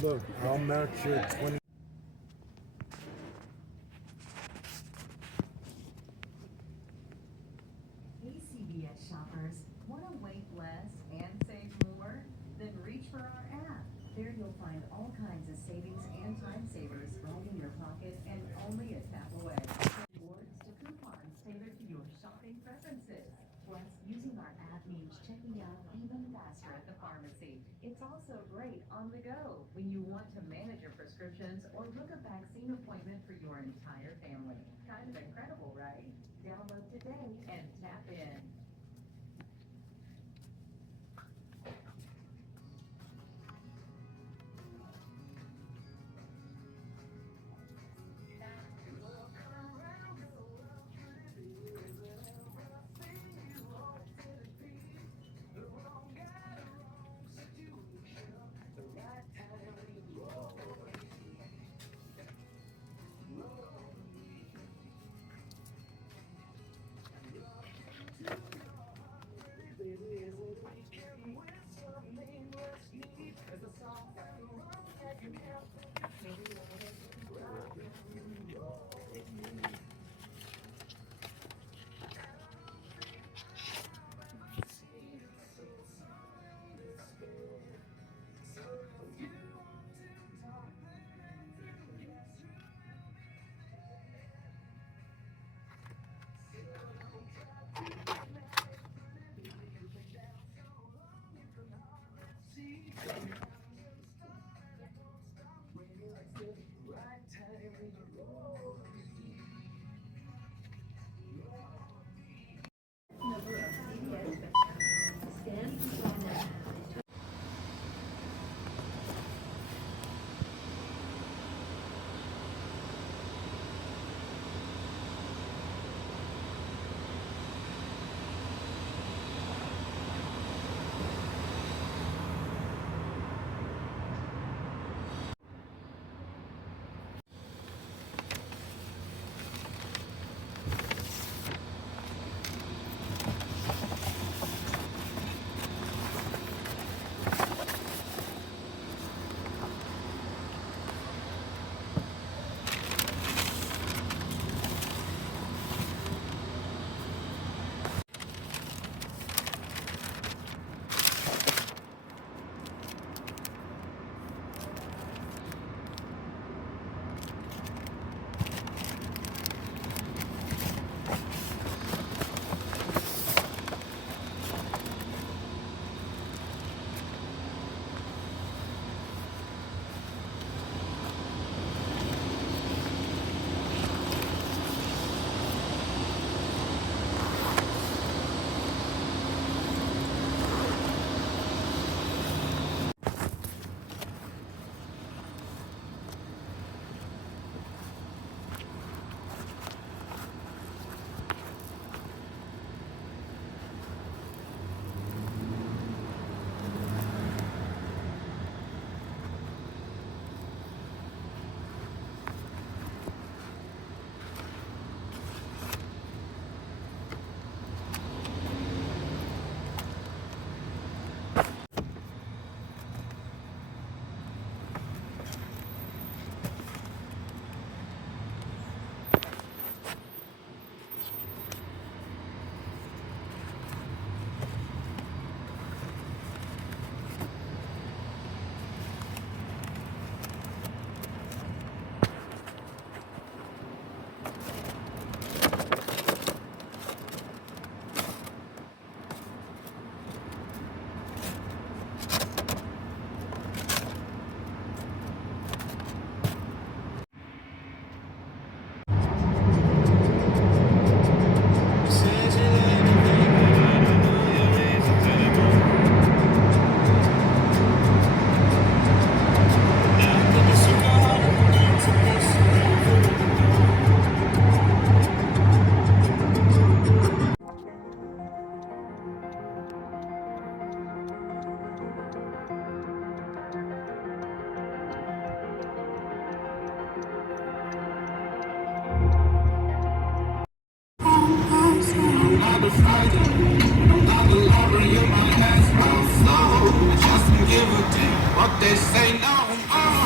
Look, I'll match you 20. Hey CVS shoppers, want to wait less and save more? Then reach for our app. There you'll find all kinds of savings and time savers right in your pocket and only a tap away. Rewards to coupons tailored to your shopping preferences. Plus, using our app means checking out even faster at the pharmacy. It's also great on the go when you want to manage your prescriptions or book a vaccine appointment for your entire family. Kind of incredible, right? Download today and tap in. What they say now.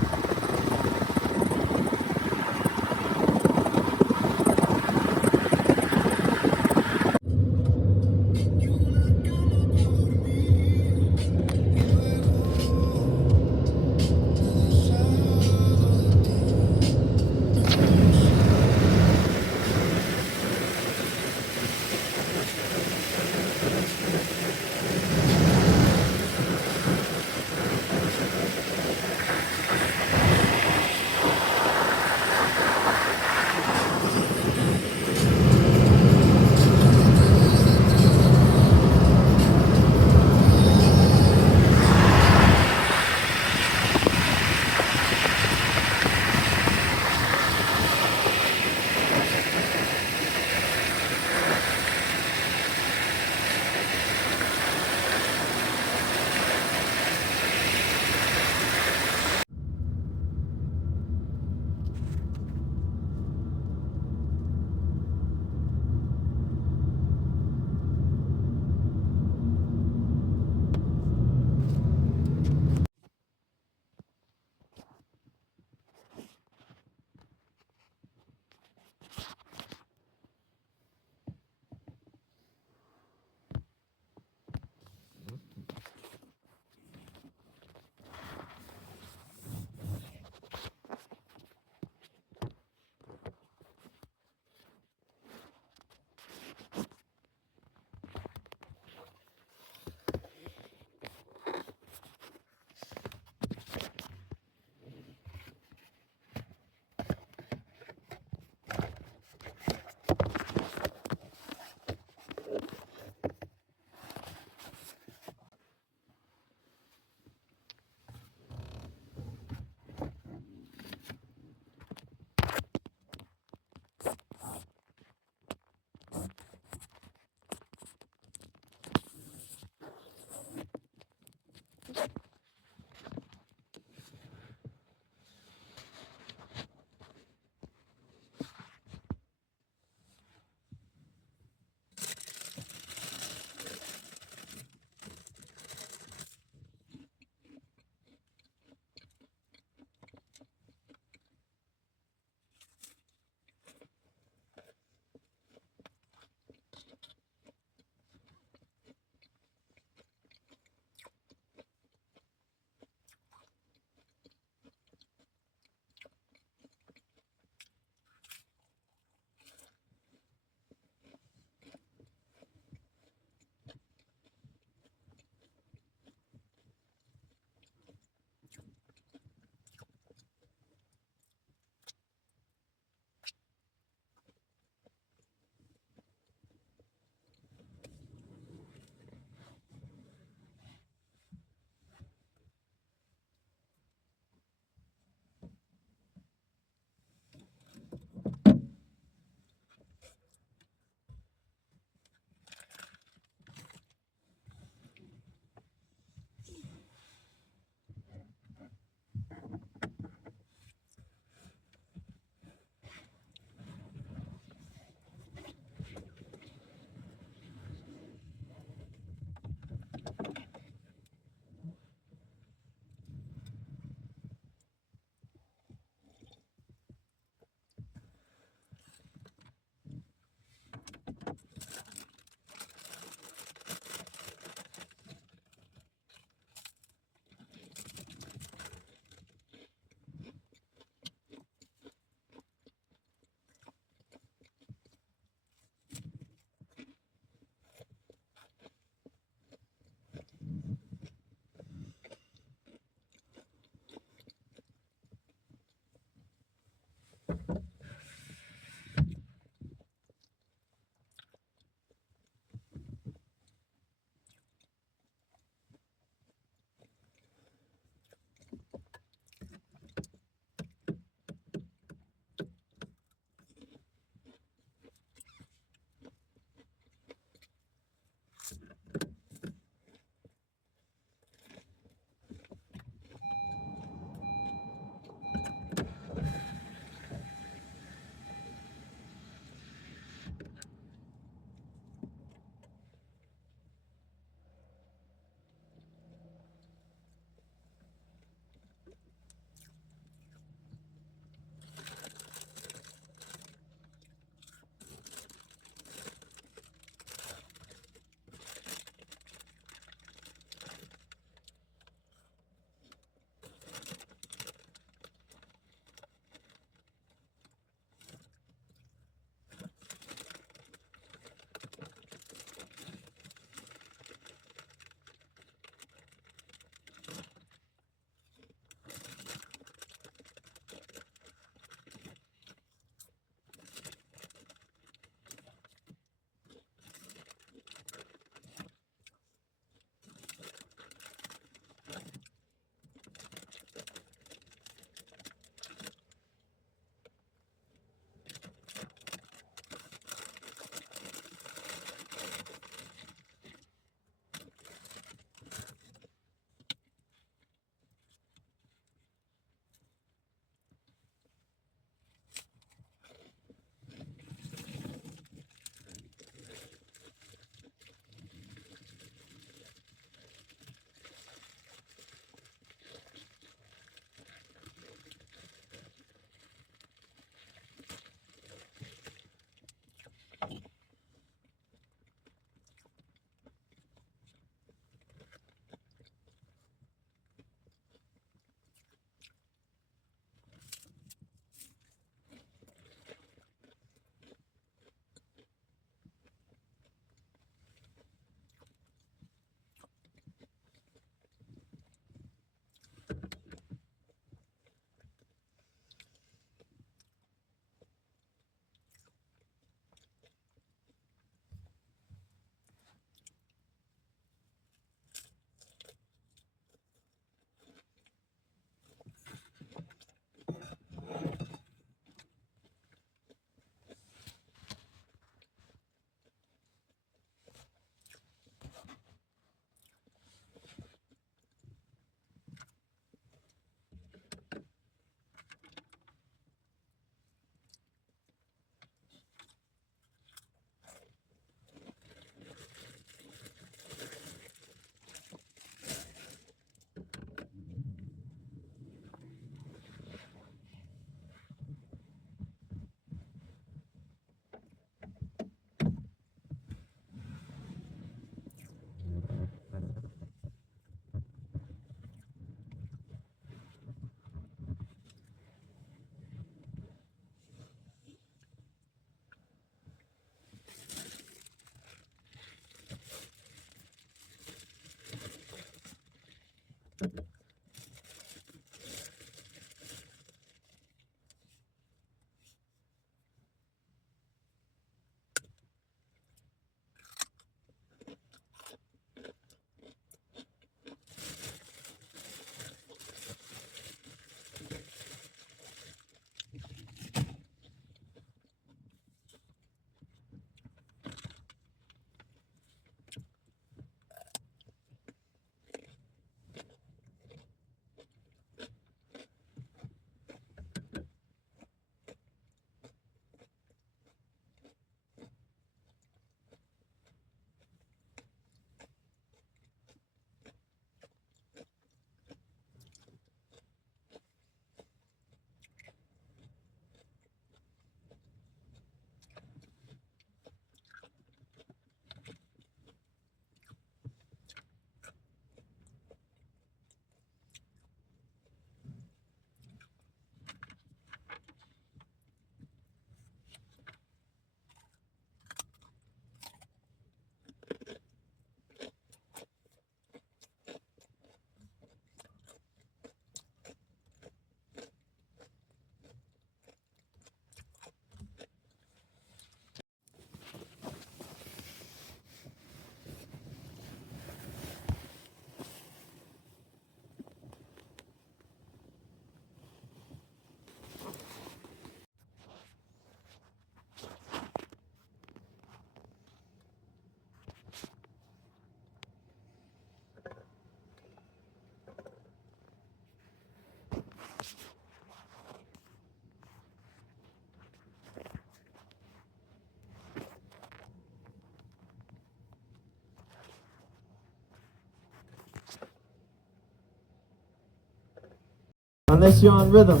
Unless you're on rhythm.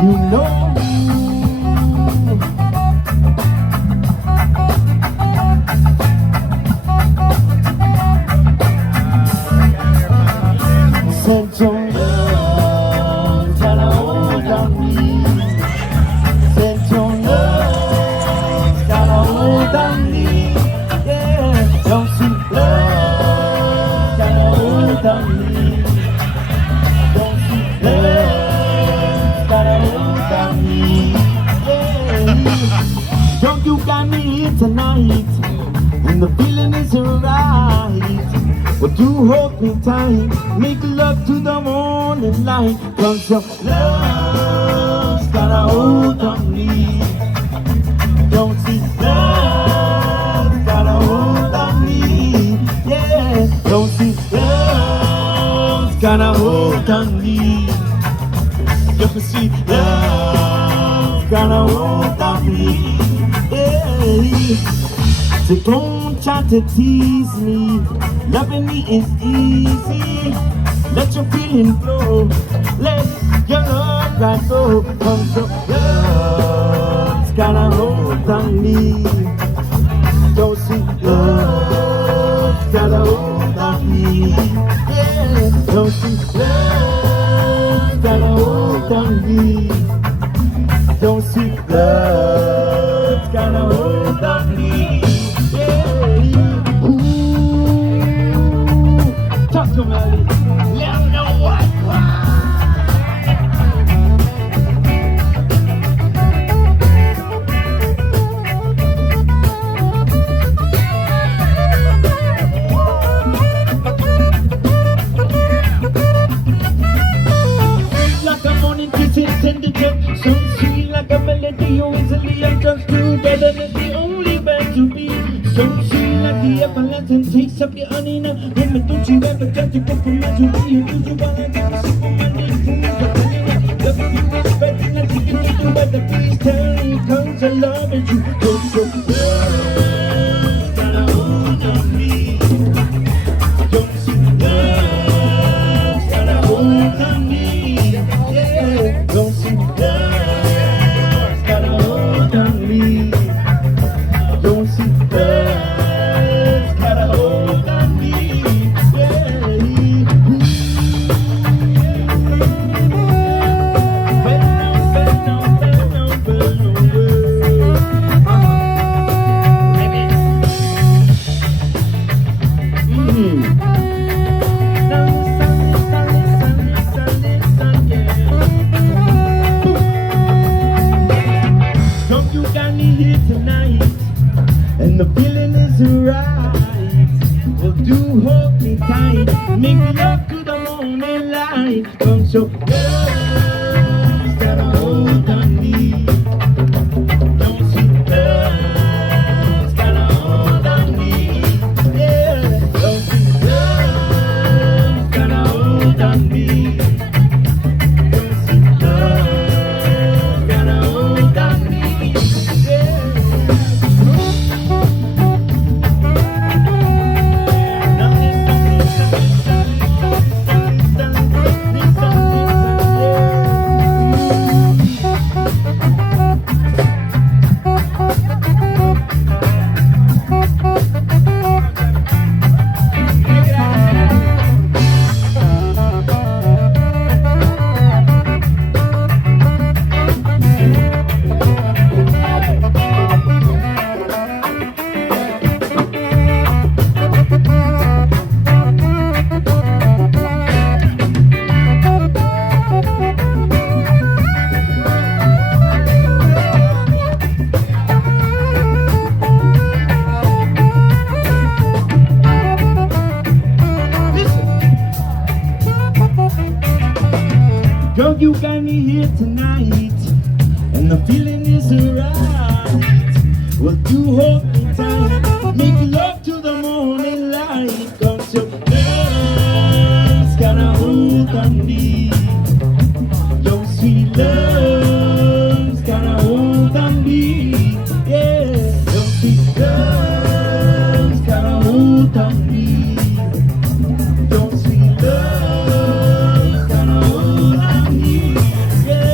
You know sent your love, got a hold on me. Sent your love, got a hold on me. Yeah, don't see love, got a hold on me. Don't see love, got a hold on me. Yeah, don't you got me here tonight, and the feeling is right. But you hold me tight, make love to the morning light. Cause your love's got a hold on me. Don't see love's got a hold on me. Yeah, don't see love's got a hold on me. You can see love's got a hold on me. Yeah. So don't try to tease me, loving me is easy. Let your feeling flow, let your love right go. Cause your love's got a hold on me. Don't see love's got a hold on me. Yeah, don't see love's got a hold on me. Don't see love's got a hold on me. Talk to me, let me know what. Sweet like a morning kiss intended to, so sweet like a melody you easily understood. Better than the only man to be. So sweet like the everlasting taste of the honey. Now, women, don't you ever get to go from my to you? Do you wanna get a sip of my name? Love you respecting and taking to do what the please tell me. Cause I love you. Cause your love got a hold on me. Don't see love got a hold on me. Yeah, don't see love got a hold on me. Don't see love Make love to the morning light. Come so love's got a hold on me. Don't see love's got a hold on me. Yeah, don't see love's got a hold on me. Don't see love's got a hold on me. Yeah. Girl, you got me here tonight, and the feeling is right. Well, you hold me tight, make love to the morning light. Cause your love's got a hold on me. Your sweet love's got a hold on me. Yeah, your sweet love's got a hold on me. Your sweet love's got a hold on me. Yeah.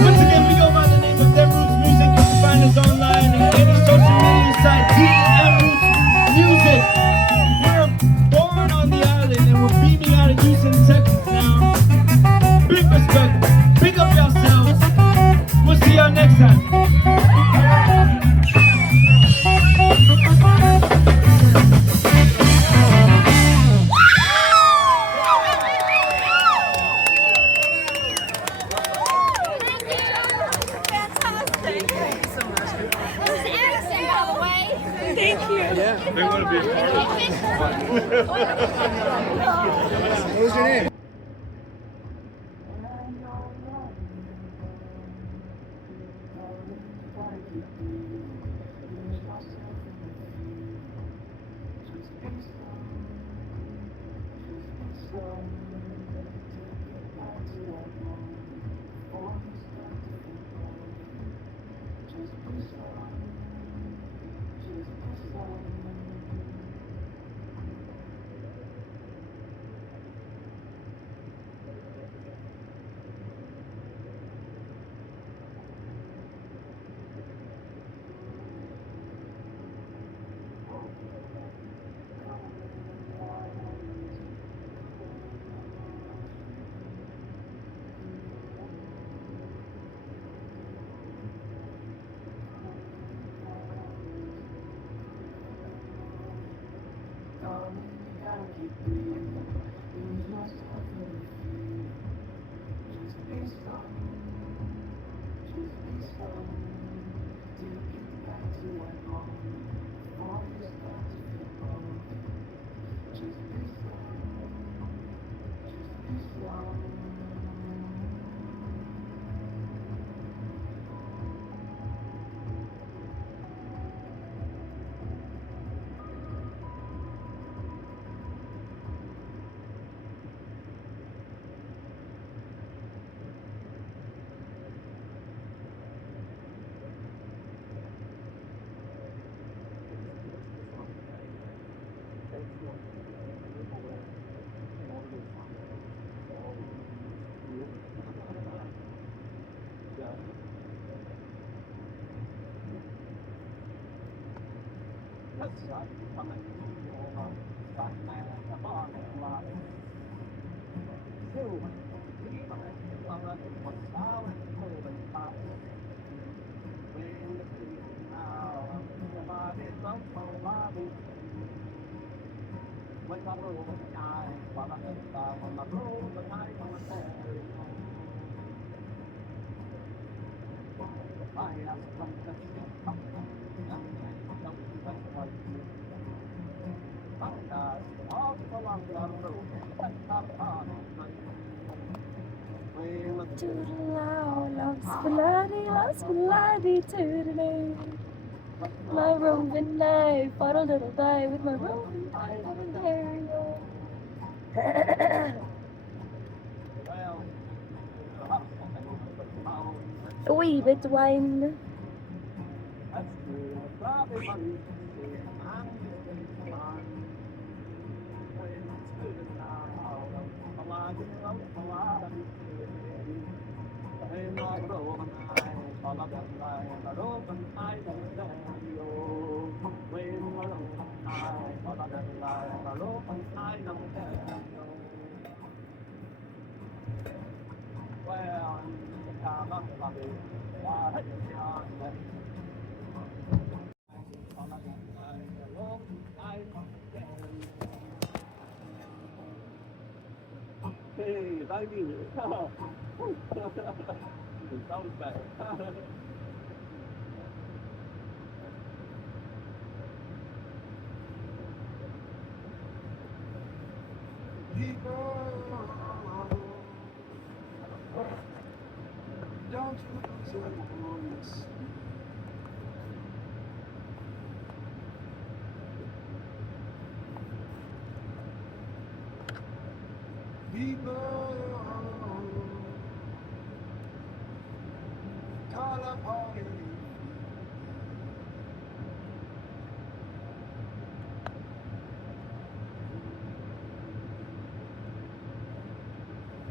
Once again, we go by the name of Them Roots Music. You can find us online and any social media site. Them Roots Music. We're born on the island and we're beaming out of Houston, Texas now. Big respect. Big up yourselves. We'll see y'all next time. Fantastic. Thank you so much. This is Addison, by the way. Thank you. They want to be a part of it. What was your name? When the Toodle-ow, loves bloody toodle. My roving knife fought a little die with my roving knife over there. A wee bit of wine. Hey, thank you. That was better. Don't lose your voice. People call upon you.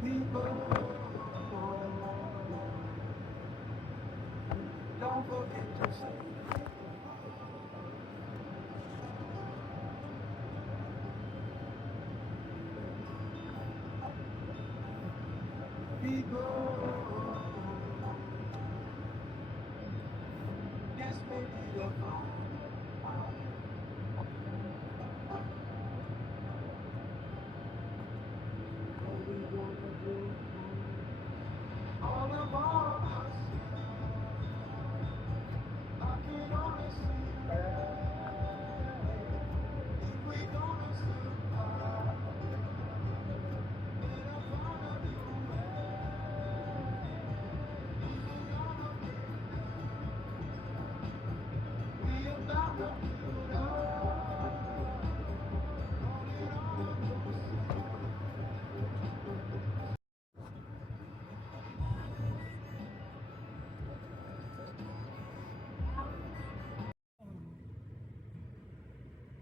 People, don't forget to say. People, this may be the all of us. I can only see if we gonna survive. Better find a new way. We about to build up.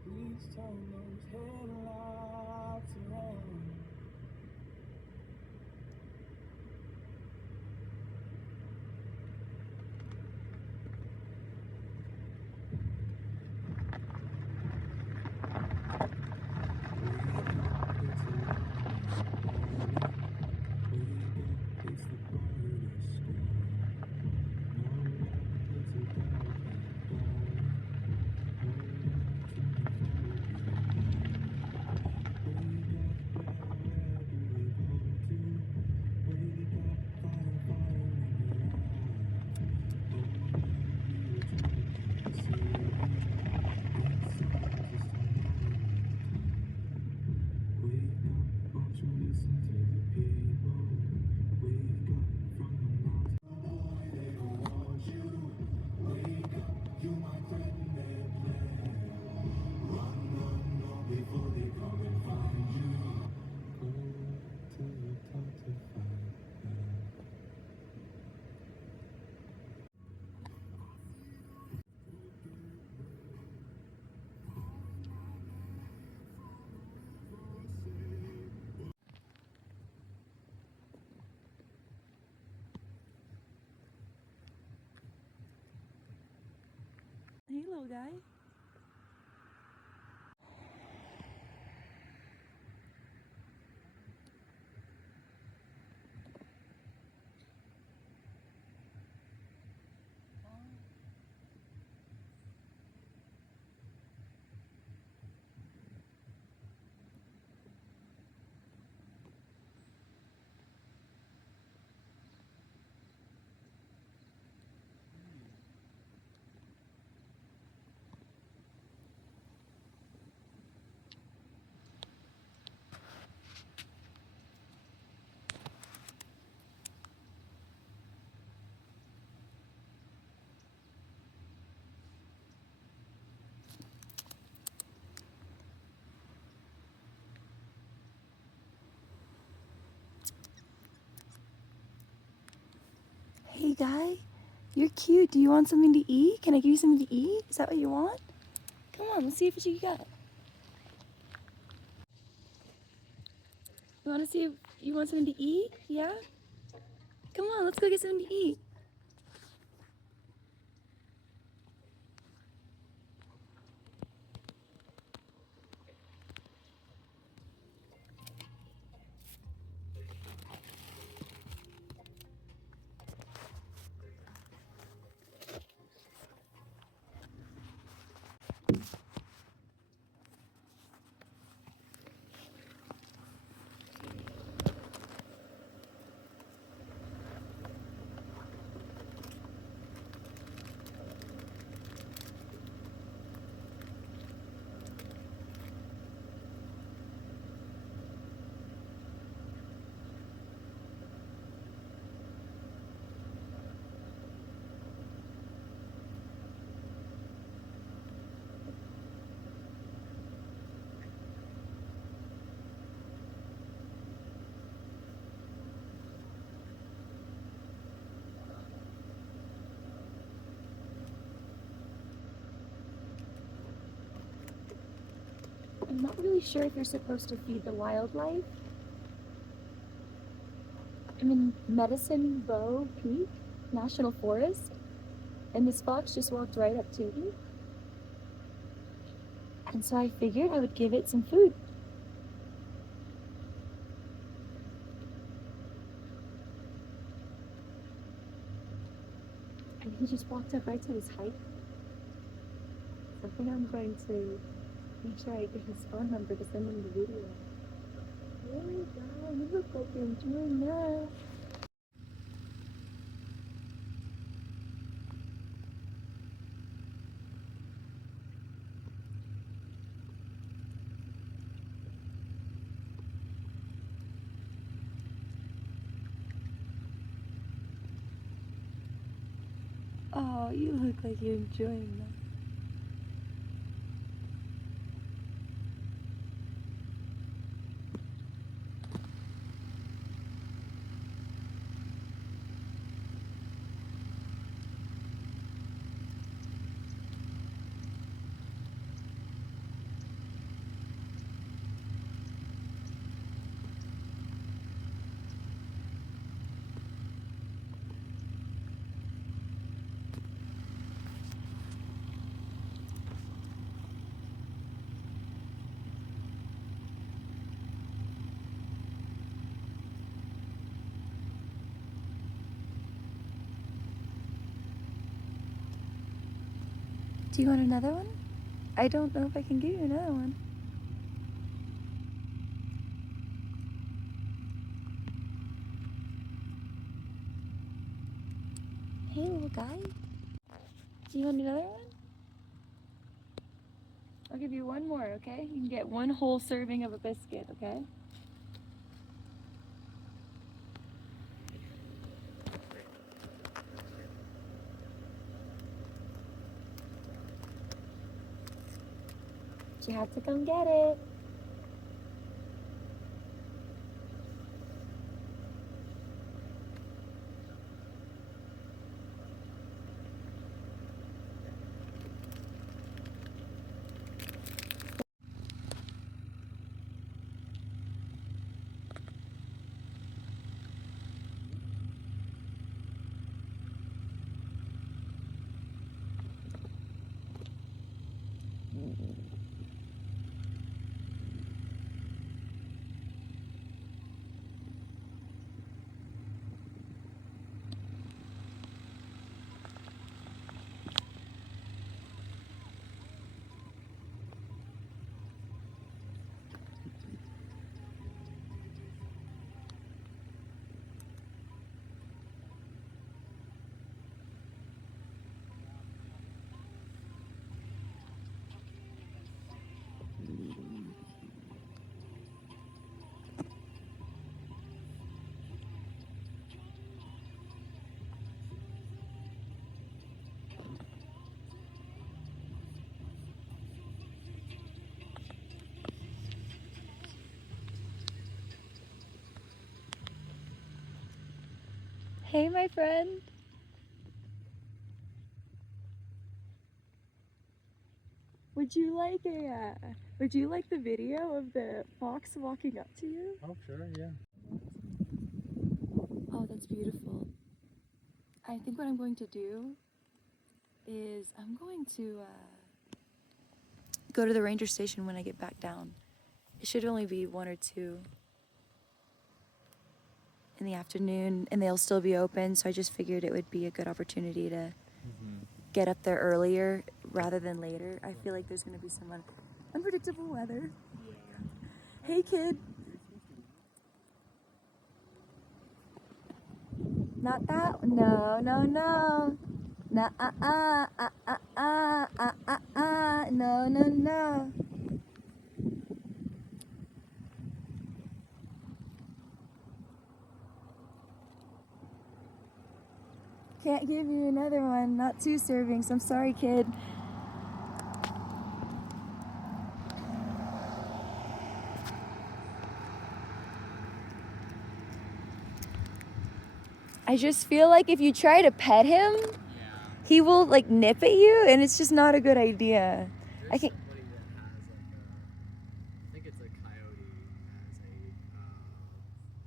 Please turn those headlights around. Hey, little guy. guy. You're cute. Do you want something to eat? Can I give you something to eat? Is that what you want? Come on, let's see what you got. You want to see if you want something to eat? Yeah? Come on, let's go get something to eat. I'm not really sure if you're supposed to feed the wildlife. I'm in Medicine Bow Peak National Forest, and this fox just walked right up to me. And so I figured I would give it some food. And he just walked up right to his height. So I think I'm going to make sure I get his phone number to send him the video. Hey guy, you look like you're enjoying that. Oh, you look like you're enjoying that. Do you want another one? I don't know if I can give you another one. Hey, little guy. Do you want another one? I'll give you one more, okay? You can get one whole serving of a biscuit, okay? You have to come get it. Hey, my friend. Would you like would you like the video of the fox walking up to you? Oh, sure, yeah. Oh, that's beautiful. I think what I'm going to do is I'm going to go to the ranger station when I get back down. It should only be 1 or 2 in the afternoon, and they'll still be open, so I just figured it would be a good opportunity to get up there earlier rather than later. I feel like there's going to be some unpredictable weather. Hey, kid. Not that. No, no, no. No, no, no, no. Can't give you another one. Not 2 servings. I'm sorry, kid. I just feel like if you try to pet him, he will like nip at you, and it's just not a good idea. I can. Somebody that has like I think it's a coyote as a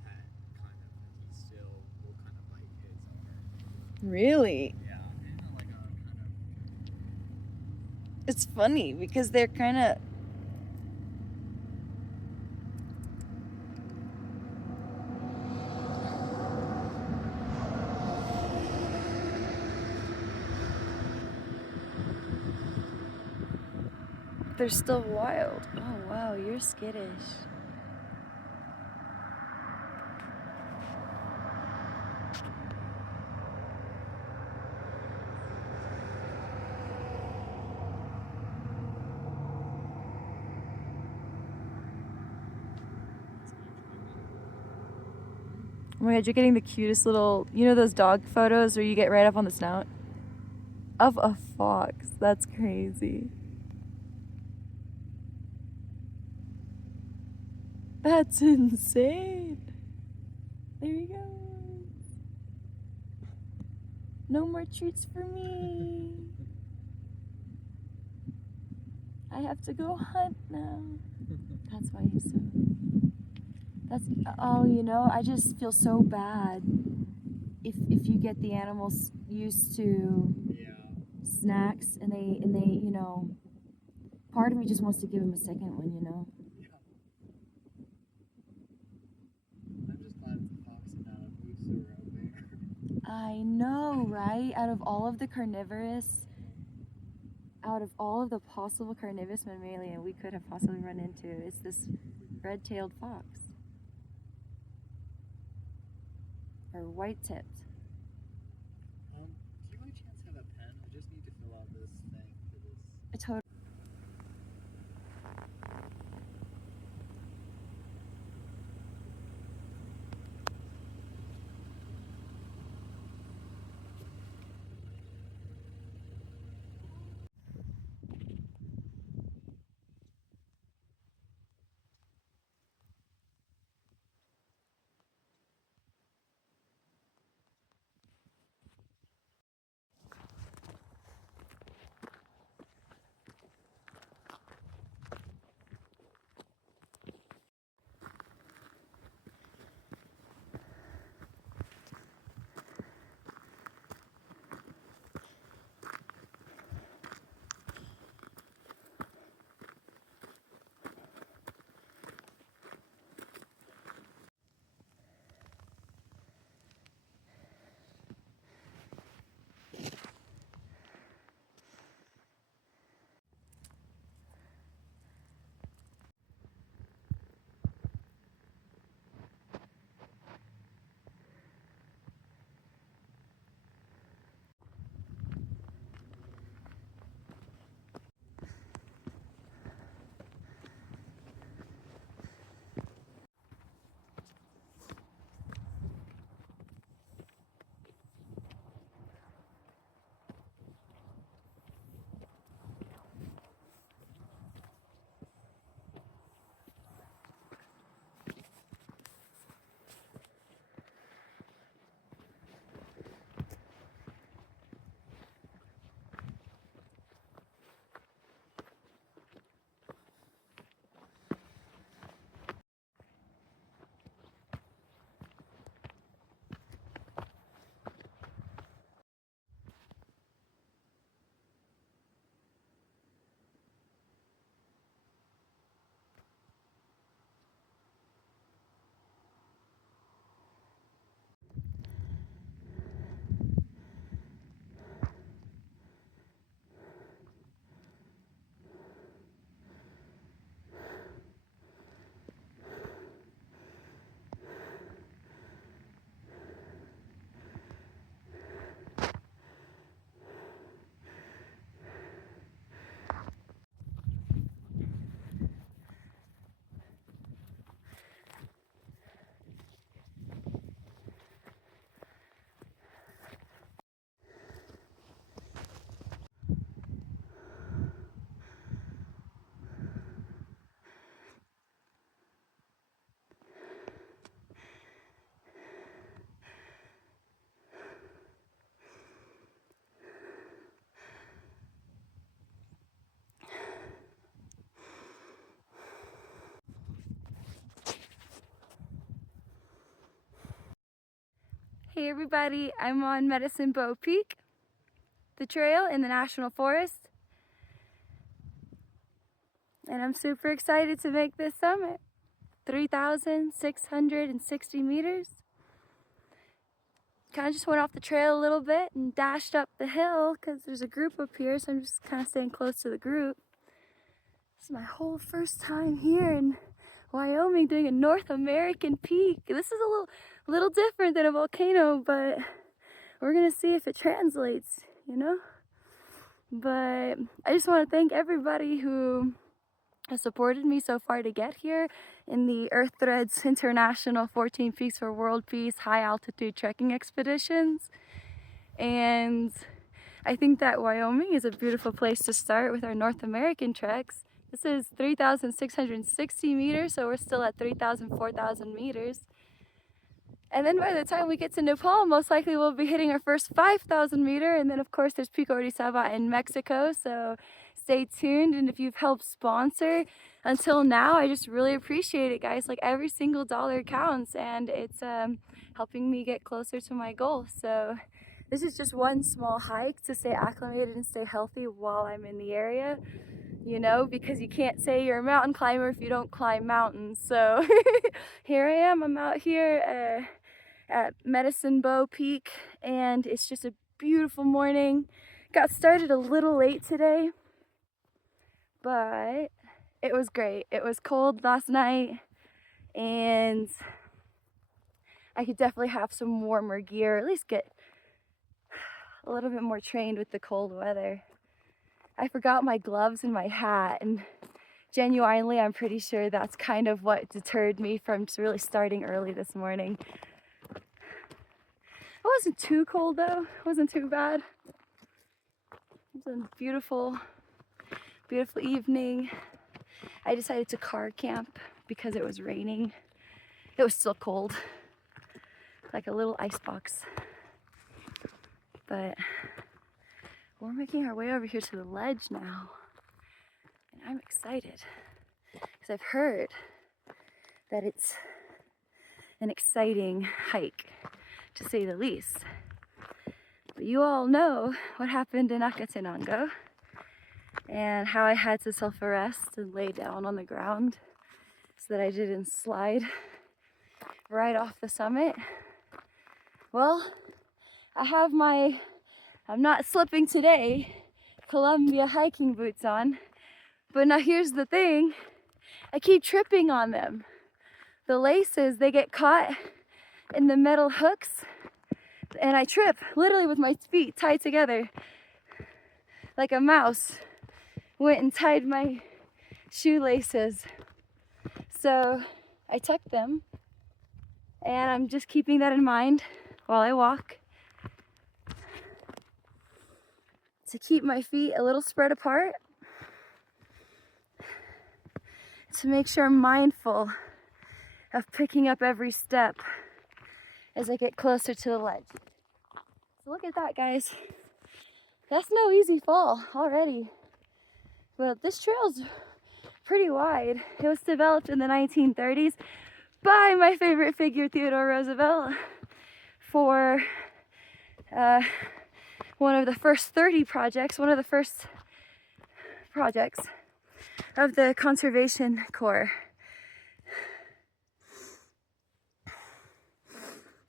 pet, kind of, and he still will kind of bite his owner. Really? Yeah, and like a kind of. It's funny because they're kind of. They're still wild. Oh wow, you're skittish. Oh my god, you're getting the cutest little, you know those dog photos where you get right up on the snout? Of a fox. That's crazy. That's insane. There he goes. No more treats for me. I have to go hunt now. That's why he's so. That's, oh, you know, I just feel so bad if you get the animals used to snacks and they you know, part of me just wants to give them a second one, you know. I'm just glad it's a fox and not a moose or a bear. I know, right? Out of all of the possible carnivorous mammalia we could have possibly run into, it's this red-tailed fox. Or white-tipped. Do you by chance have a pen? I just need to fill out this thing for this. A total. Hey everybody, I'm on Medicine Bow Peak, the trail in the National Forest. And I'm super excited to make this summit. 3,660 meters. Kind of just went off the trail a little bit and dashed up the hill because there's a group up here, so I'm just kind of staying close to the group. This is my whole first time here in Wyoming doing a North American peak. This is a little different than a volcano, but we're gonna see if it translates, you know? But I just want to thank everybody who has supported me so far to get here in the EarthThreads International 14 Peaks for World Peace high altitude trekking expeditions. And I think that Wyoming is a beautiful place to start with our North American treks. This is 3,660 meters, so we're still at 3,000, 4,000 meters. And then by the time we get to Nepal, most likely we'll be hitting our first 5,000 meter. And then of course there's Pico Orizaba in Mexico, so stay tuned. And if you've helped sponsor until now, I just really appreciate it, guys. Like every single dollar counts, and it's helping me get closer to my goal. So this is just one small hike to stay acclimated and stay healthy while I'm in the area. You know, because you can't say you're a mountain climber if you don't climb mountains. So here I am, I'm out here at Medicine Bow Peak, and it's just a beautiful morning. Got started a little late today, but it was great. It was cold last night, and I could definitely have some warmer gear, at least get a little bit more trained with the cold weather. I forgot my gloves and my hat, and genuinely I'm pretty sure that's kind of what deterred me from really starting early this morning. It wasn't too cold though, it wasn't too bad. It was a beautiful, beautiful evening. I decided to car camp because it was raining. It was still cold, like a little icebox. But we're making our way over here to the ledge now, and I'm excited because I've heard that it's an exciting hike, to say the least. But you all know what happened in Akatenango and how I had to self-arrest and lay down on the ground so that I didn't slide right off the summit. Well, I have my I'm not slipping today, Columbia hiking boots on, but now here's the thing, I keep tripping on them. The laces, they get caught in the metal hooks, and I trip literally with my feet tied together like a mouse. Went and tied my shoelaces. So I tucked them, and I'm just keeping that in mind while I walk, to keep my feet a little spread apart, to make sure I'm mindful of picking up every step as I get closer to the ledge. So look at that, guys. That's no easy fall already. But this trail's pretty wide. It was developed in the 1930s by my favorite figure, Theodore Roosevelt, for one of the first 30 projects, one of the first projects of the Conservation Corps.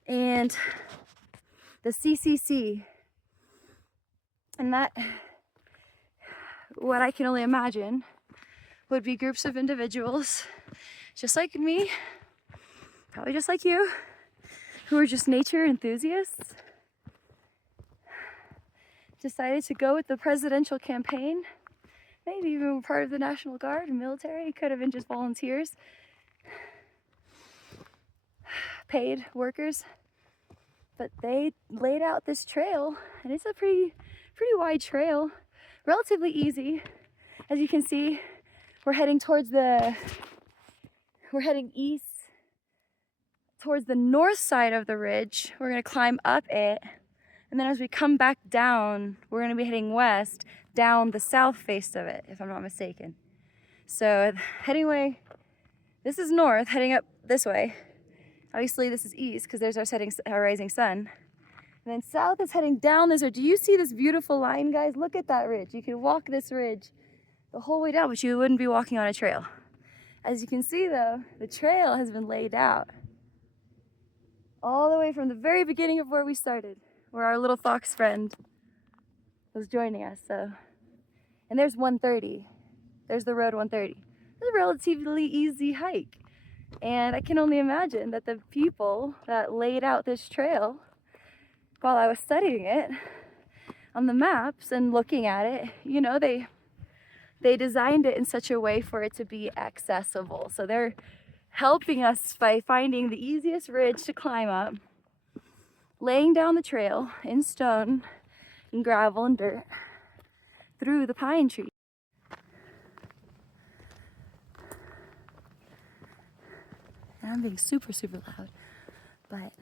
And the CCC, and that, what I can only imagine, would be groups of individuals just like me, probably just like you, who are just nature enthusiasts, decided to go with the presidential campaign, maybe even were part of the National Guard and military. It could have been just volunteers, paid workers, but they laid out this trail, and it's a pretty wide trail, relatively easy. As you can see, we're heading east towards the north side of the ridge. We're gonna climb up it, and then as we come back down, we're gonna be heading west down the south face of it, if I'm not mistaken. So heading away, this is north, heading up this way. Obviously this is east because there's our rising sun. And then south is heading down this ridge. Do you see this beautiful line, guys? Look at that ridge. You can walk this ridge the whole way down, but you wouldn't be walking on a trail. As you can see though, the trail has been laid out all the way from the very beginning of where we started, where our little fox friend was joining us. So, and there's 130. There's the road 130. It's a relatively easy hike. And I can only imagine that the people that laid out this trail while I was studying it on the maps and looking at it, you know, they designed it in such a way for it to be accessible. So they're helping us by finding the easiest ridge to climb up, laying down the trail in stone and gravel and dirt through the pine tree. And I'm being super, super loud, but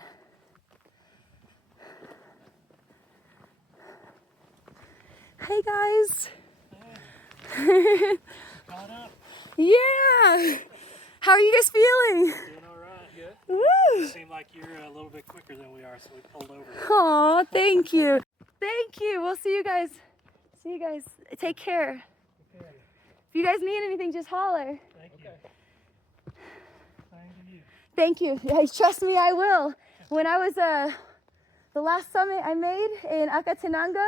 hey guys. Caught up. Yeah. How are you guys feeling? Doing all right. Good. Woo. Seemed like you're a little bit quicker than we are, so we pulled over. Aw, thank you. Thank you. We'll see you guys. See you guys. Take care. Okay. If you guys need anything, just holler. Thank you. Thank you. Thank you. Yeah, trust me, I will. When I was the last summit I made in Acatenango,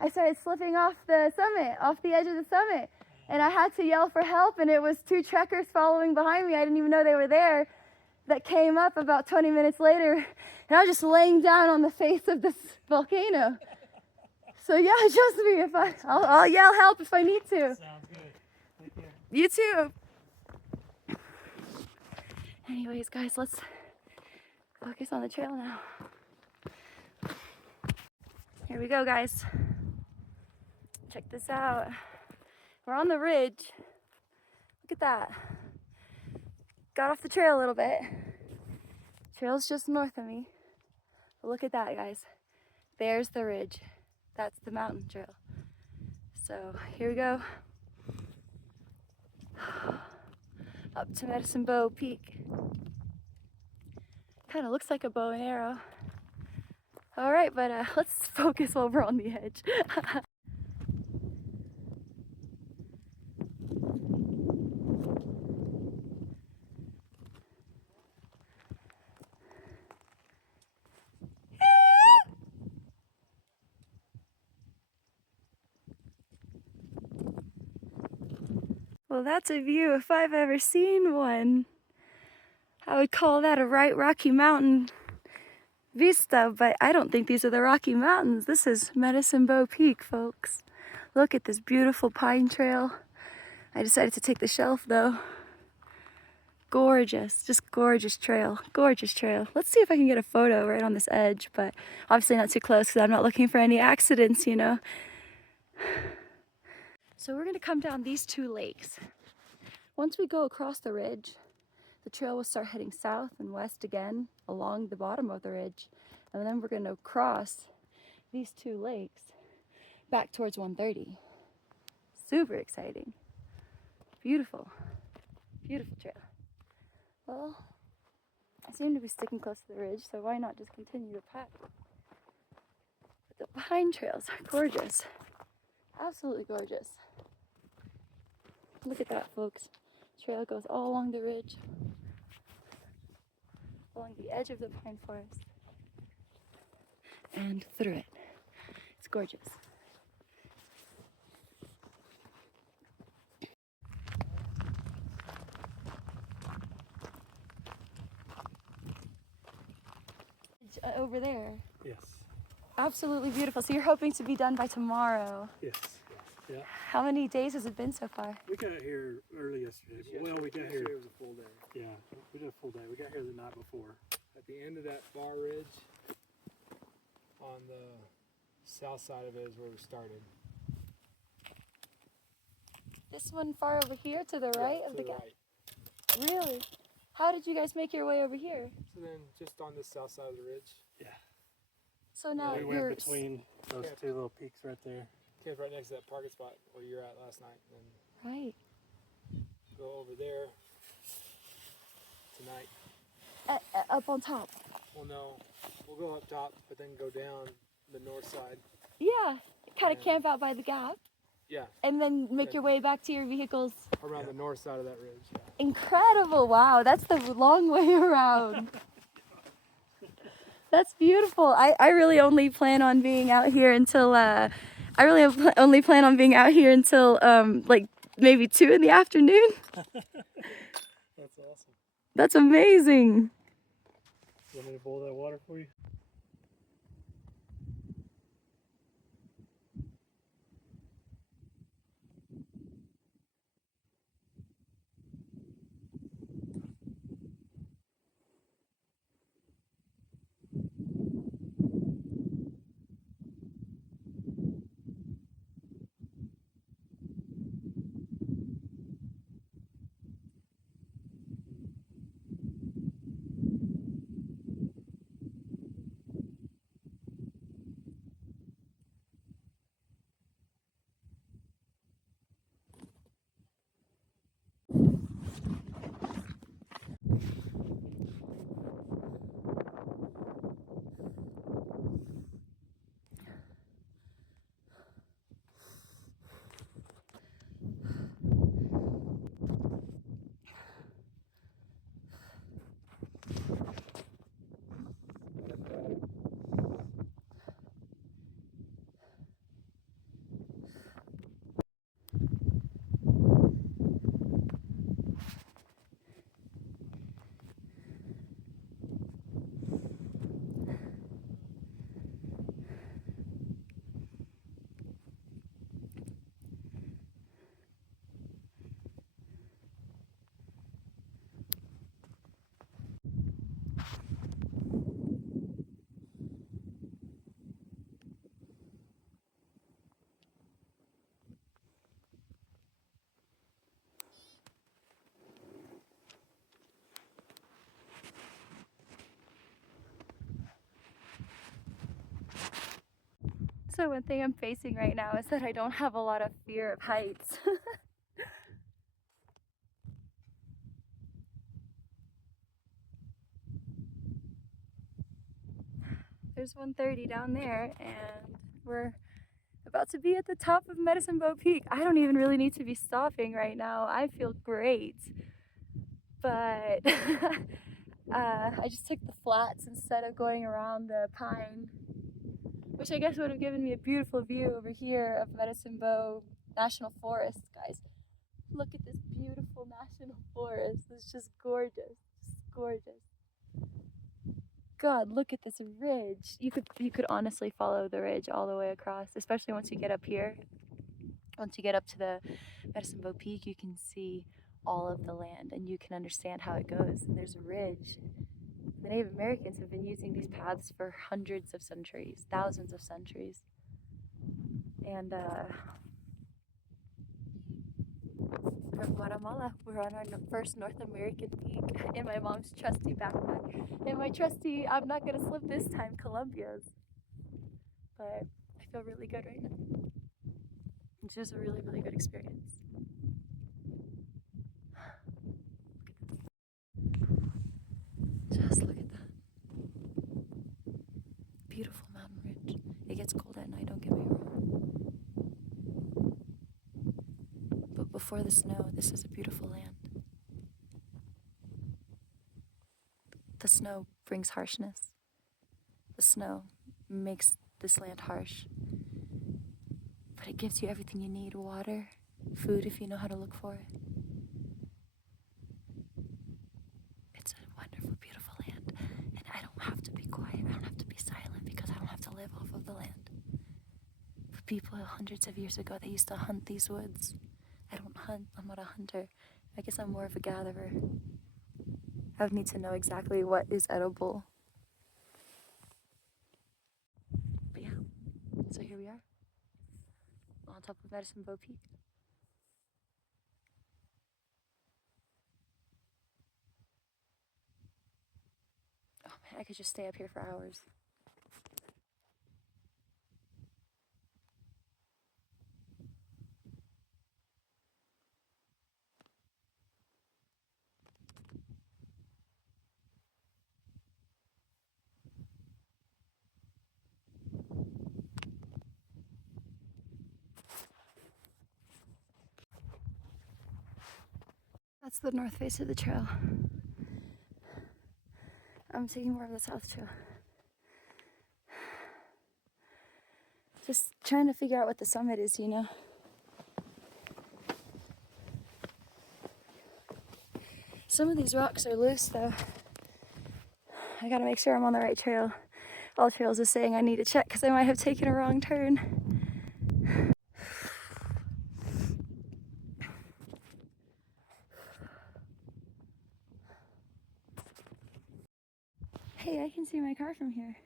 I started slipping off the summit, off the edge of the summit. And I had to yell for help, and it was 2 trekkers following behind me. I didn't even know they were there. That came up about 20 minutes later, and I was just laying down on the face of this volcano. So yeah, trust me, I'll yell help if I need to. Sounds good. Take care. You too. Anyways, guys, let's focus on the trail now. Here we go, guys. Check this out. We're on the ridge. Look at that. Got off the trail a little bit. Trail's just north of me. But look at that, guys. There's the ridge. That's the mountain trail. So here we go. Up to Medicine Bow Peak. Kind of looks like a bow and arrow. All right, but let's focus while we're on the edge. Well, that's a view if I've ever seen one. I would call that a right Rocky Mountain vista, but I don't think these are the Rocky Mountains. This is Medicine Bow Peak, folks. Look at this beautiful pine trail. I decided to take the shelf though. Gorgeous, just gorgeous trail, gorgeous trail. Let's see if I can get a photo right on this edge, but obviously not too close because I'm not looking for any accidents, you know. So we're gonna come down these 2 lakes. Once we go across the ridge, the trail will start heading south and west again along the bottom of the ridge. And then we're gonna cross these 2 lakes back towards 130. Super exciting. Beautiful, beautiful trail. Well, I seem to be sticking close to the ridge, so why not just continue to pack? But the pine trails are gorgeous. Absolutely gorgeous. Look at that, folks. Trail goes all along the ridge, along the edge of the pine forest, and through it. It's gorgeous. Over there. Yes. Absolutely beautiful. So you're hoping to be done by tomorrow. Yes. Yeah. How many days has it been so far? We got here early yesterday. Well, we got here. It was a full day. Yeah, we did a full day. We got here the night before. At the end of that bar ridge, on the south side of it is where we started. This one far over here to the right Yeah, of to the the gap? right. Really? How did you guys make your way over here? So then, just on the south side of the ridge. Yeah. So now We you're went between those 2 little peaks right there. Okay, right next to that parking spot where you were at last night. Then right. go over there tonight. up on top? Well, no, we'll go up top, but then go down the north side. Yeah, kind of Yeah. camp out by the gap. Yeah, And then make Yeah. your way back to your vehicles. around the north side of that ridge. Yeah. Incredible! Wow, that's the long way around. That's beautiful. I really only plan on being out here until only plan on being out here until like maybe 2 in the afternoon. That's awesome. That's amazing. You want me to boil that water for you? So one thing I'm facing right now is that I don't have a lot of fear of heights. There's 130 down there, and we're about to be at the top of Medicine Bow Peak. I don't even really need to be stopping right now. I feel great. But I just took the flats instead of going around the pine, which I guess would have given me a beautiful view over here of Medicine Bow National Forest. Guys, look at this beautiful national forest. It's just gorgeous, just gorgeous. God, look at this ridge. You could honestly follow the ridge all the way across, especially once you get up here. Once you get up to the Medicine Bow Peak, you can see all of the land and you can understand how it goes. And there's a ridge. The Native Americans have been using these paths for hundreds of centuries, thousands of centuries. And from Guatemala, we're on our first North American peak in my mom's trusty backpack. In my trusty, I'm not gonna slip this time, Columbia's. But I feel really good right now. It's just a really, really good experience. Just look at that. Beautiful mountain ridge. It gets cold at night, don't get me wrong. But before the snow, this is a beautiful land. The snow brings harshness. The snow makes this land harsh. But it gives you everything you need: water, food if you know how to look for it. It's a wonderful, beautiful land. And I don't have to be quiet. I don't have to be silent because I don't have to live off of the land. For people hundreds of years ago, they used to hunt these woods. I don't hunt. I'm not a hunter. I guess I'm more of a gatherer. I would need to know exactly what is edible. But yeah, so here we are on top of Medicine Bow Peak. Oh man, I could just stay up here for hours. That's the north face of the trail. I'm taking more of the south trail. Just trying to figure out what the summit is, you know? Some of these rocks are loose though. I gotta make sure I'm on the right trail. All Trails is saying I need to check because I might have taken a wrong turn. Hey, I can see my car from here.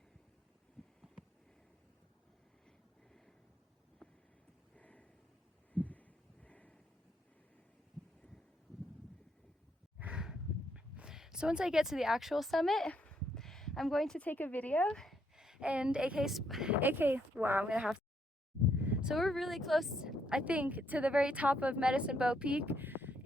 So once I get to the actual summit, I'm going to take a video and wow, I'm gonna have to. So we're really close, I think, to the very top of Medicine Bow Peak.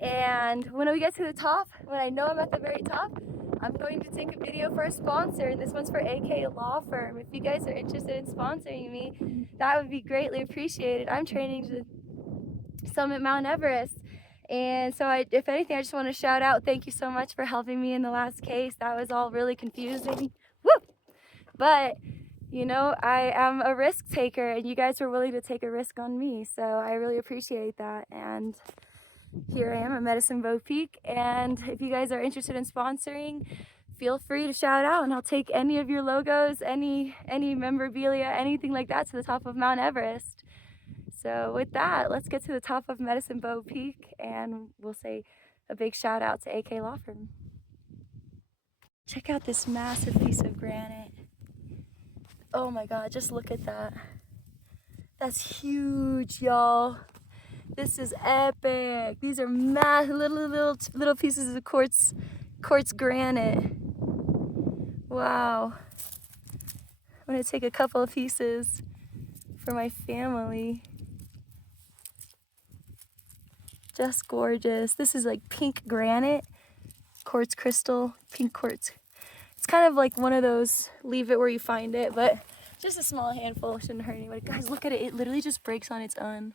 And when we get to the top, when I know I'm at the very top, I'm going to take a video for a sponsor, and this one's for AK Law Firm. If you guys are interested in sponsoring me, that would be greatly appreciated. I'm training to summit Mount Everest. And so if anything, I just want to shout out, thank you so much for helping me in the last case. That was all really confusing. Woo! But, you know, I am a risk taker, and you guys were willing to take a risk on me. So I really appreciate that. And here I am at Medicine Bow Peak, and if you guys are interested in sponsoring, feel free to shout out, and I'll take any of your logos, any memorabilia, anything like that to the top of Mount Everest. So with that, let's get to the top of Medicine Bow Peak, and we'll say a big shout out to AK Law Firm. Check out this massive piece of granite. Oh my God, just look at that. That's huge, y'all. This is epic. These are massive little pieces of quartz granite. Wow. I'm gonna take a couple of pieces for my family. Just gorgeous. This is like pink granite, quartz crystal, pink quartz. It's kind of like one of those leave it where you find it, but just a small handful shouldn't hurt anybody. Guys, look at it. It literally just breaks on its own.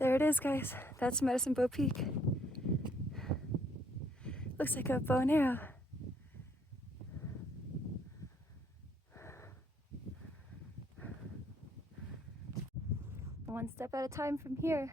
There it is, guys. That's Medicine Bow Peak. Looks like a bow and arrow. One step at a time from here.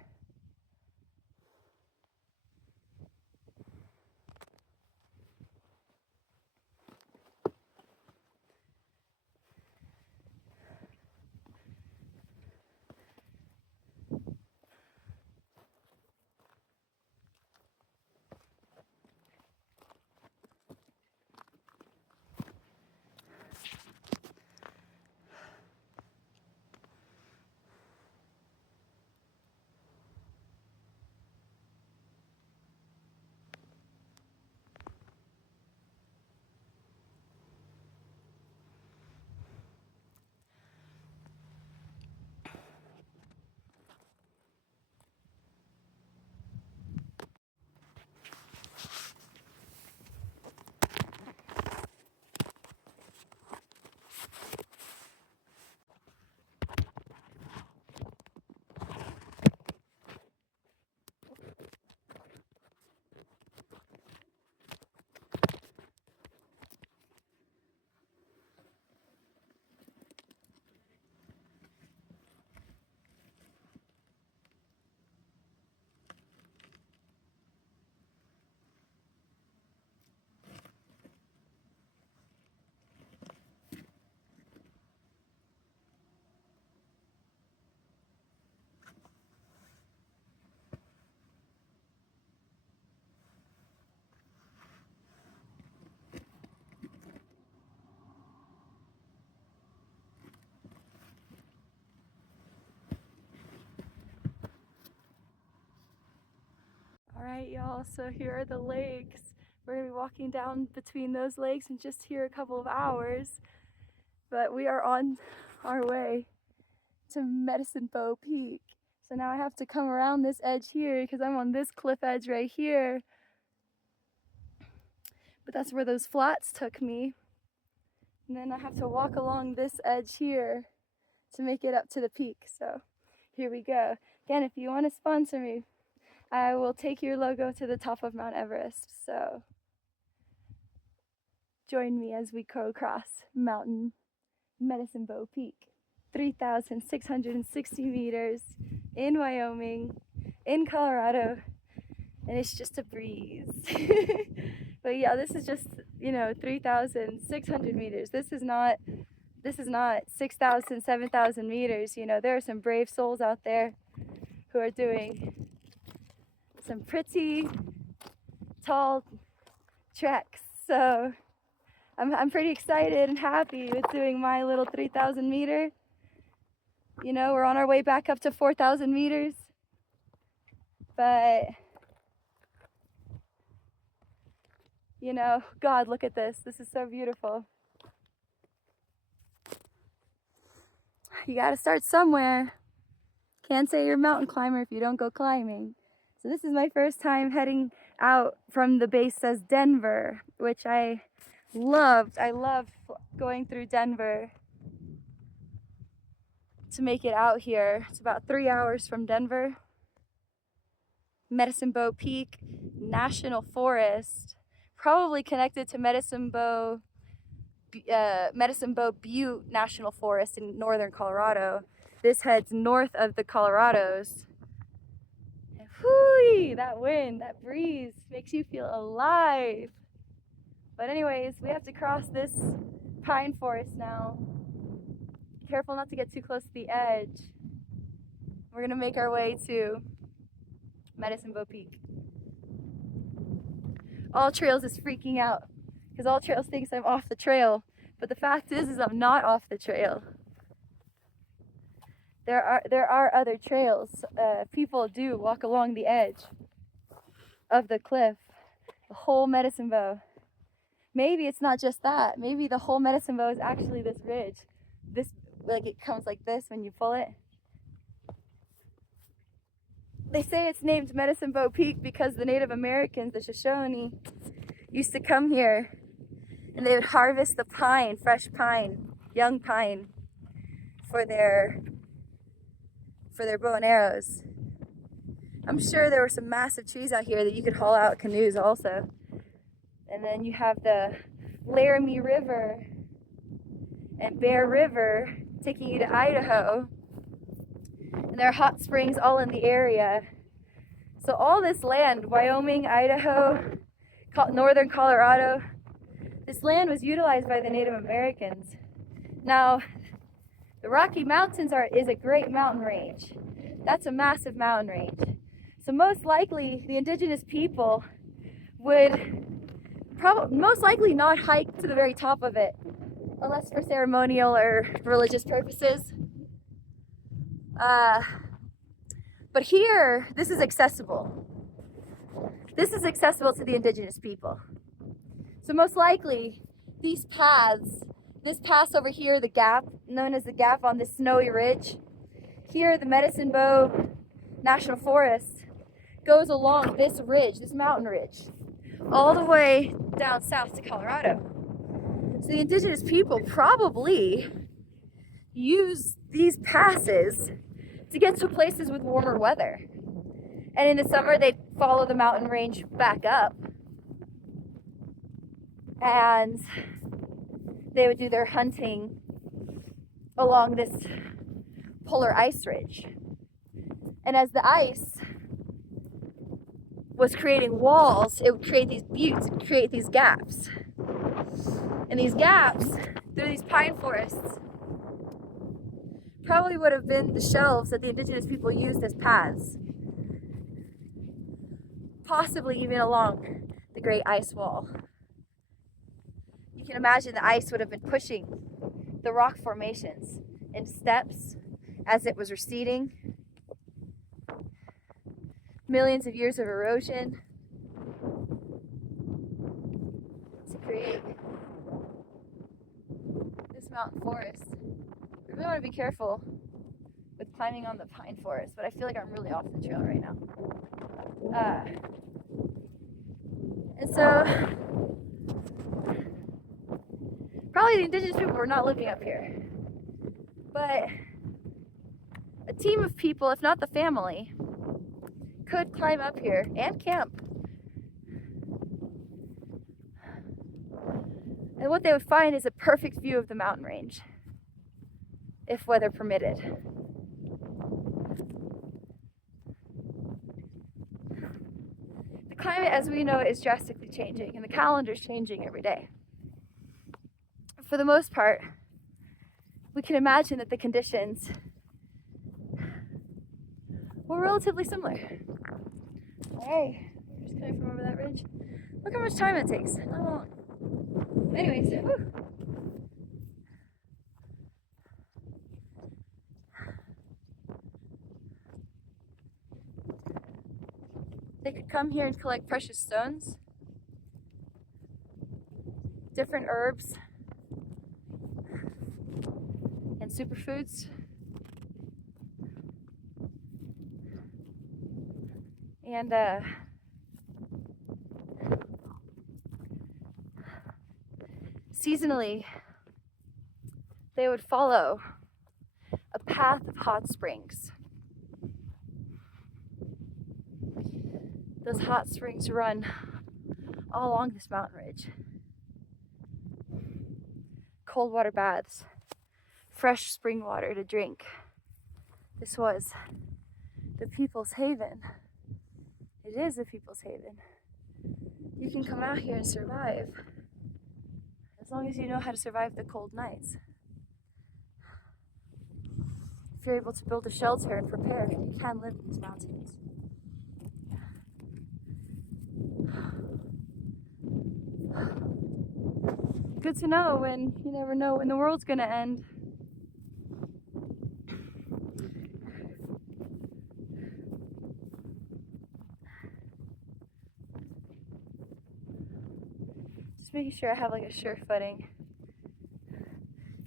Alright, y'all, so here are the lakes. We're gonna be walking down between those lakes in just here a couple of hours. But we are on our way to Medicine Bow Peak. So now I have to come around this edge here because I'm on this cliff edge right here. But that's where those flats took me. And then I have to walk along this edge here to make it up to the peak. So here we go. Again, if you want to sponsor me, I will take your logo to the top of Mount Everest. So join me as we go across Mountain Medicine Bow Peak. 3,660 meters in Wyoming, in Colorado, and it's just a breeze. But yeah, this is just, 3,600 meters. This is not 6,000, 7,000 meters. There are some brave souls out there who are doing some pretty tall treks. So I'm pretty excited and happy with doing my little 3,000 meter. We're on our way back up to 4,000 meters. But, God, look at this. This is so beautiful. You gotta start somewhere. Can't say you're a mountain climber if you don't go climbing. So this is my first time heading out from the base as Denver, which I loved. I love going through Denver to make it out here. It's about 3 hours from Denver. Medicine Bow Peak National Forest, probably connected to Medicine Bow Butte National Forest in northern Colorado. This heads north of the Colorados. And whoo, that wind, that breeze makes you feel alive. But anyways, we have to cross this pine forest now. Careful not to get too close to the edge. We're gonna make our way to Medicine Bow Peak. All Trails is freaking out because All Trails thinks I'm off the trail, but the fact is I'm not off the trail. There are other trails. People do walk along the edge of the cliff, the whole Medicine Bow. Maybe it's not just that. Maybe the whole Medicine Bow is actually this ridge. It comes like this when you pull it. They say it's named Medicine Bow Peak because the Native Americans, the Shoshone, used to come here and they would harvest the pine, fresh pine, young pine, for their bow and arrows. I'm sure there were some massive trees out here that you could haul out canoes also. And then you have the Laramie River and Bear River taking you to Idaho. And there are hot springs all in the area. So all this land, Wyoming, Idaho, northern Colorado, this land was utilized by the Native Americans. Now, the Rocky Mountains is a great mountain range. That's a massive mountain range. So most likely, the indigenous people would most likely not hike to the very top of it, unless for ceremonial or religious purposes. But here, this is accessible. This is accessible to the indigenous people. So most likely, these paths, this pass over here, the gap, known as the gap on this snowy ridge, here the Medicine Bow National Forest goes along this ridge, this mountain ridge, all the way down south to Colorado. So the indigenous people probably use these passes to get to places with warmer weather. And in the summer, they'd follow the mountain range back up. And they would do their hunting along this polar ice ridge. And as the ice was creating walls, it would create these buttes, it would create these gaps. And these gaps, through these pine forests, probably would have been the shelves that the indigenous people used as paths. Possibly even along the Great Ice Wall. You can imagine the ice would have been pushing the rock formations in steps as it was receding. Millions of years of erosion. recreate this mountain forest. I really want to be careful with climbing on the pine forest, but I feel like I'm really off the trail right now. And so, probably the indigenous people were not living up here, but a team of people, if not the family, could climb up here and camp. And what they would find is a perfect view of the mountain range, if weather permitted. The climate, as we know, is drastically changing, and the calendar's changing every day. For the most part, we can imagine that the conditions were relatively similar. Hey, we're just coming from over that ridge. Look how much time it takes. Not long. Anyways, whew. They could come here and collect precious stones, different herbs, and superfoods. And seasonally, they would follow a path of hot springs. Those hot springs run all along this mountain ridge. Cold water baths, fresh spring water to drink. This was the people's haven. It is the people's haven. You can come out here and survive as long as you know how to survive the cold nights. If you're able to build a shelter and prepare, you can live in these mountains. Good to know when you never know when the world's gonna end. Just making sure I have like a sure footing.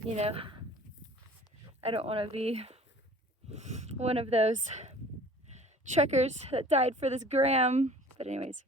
You know, I don't want to be one of those trekkers that died for this gram. But anyways.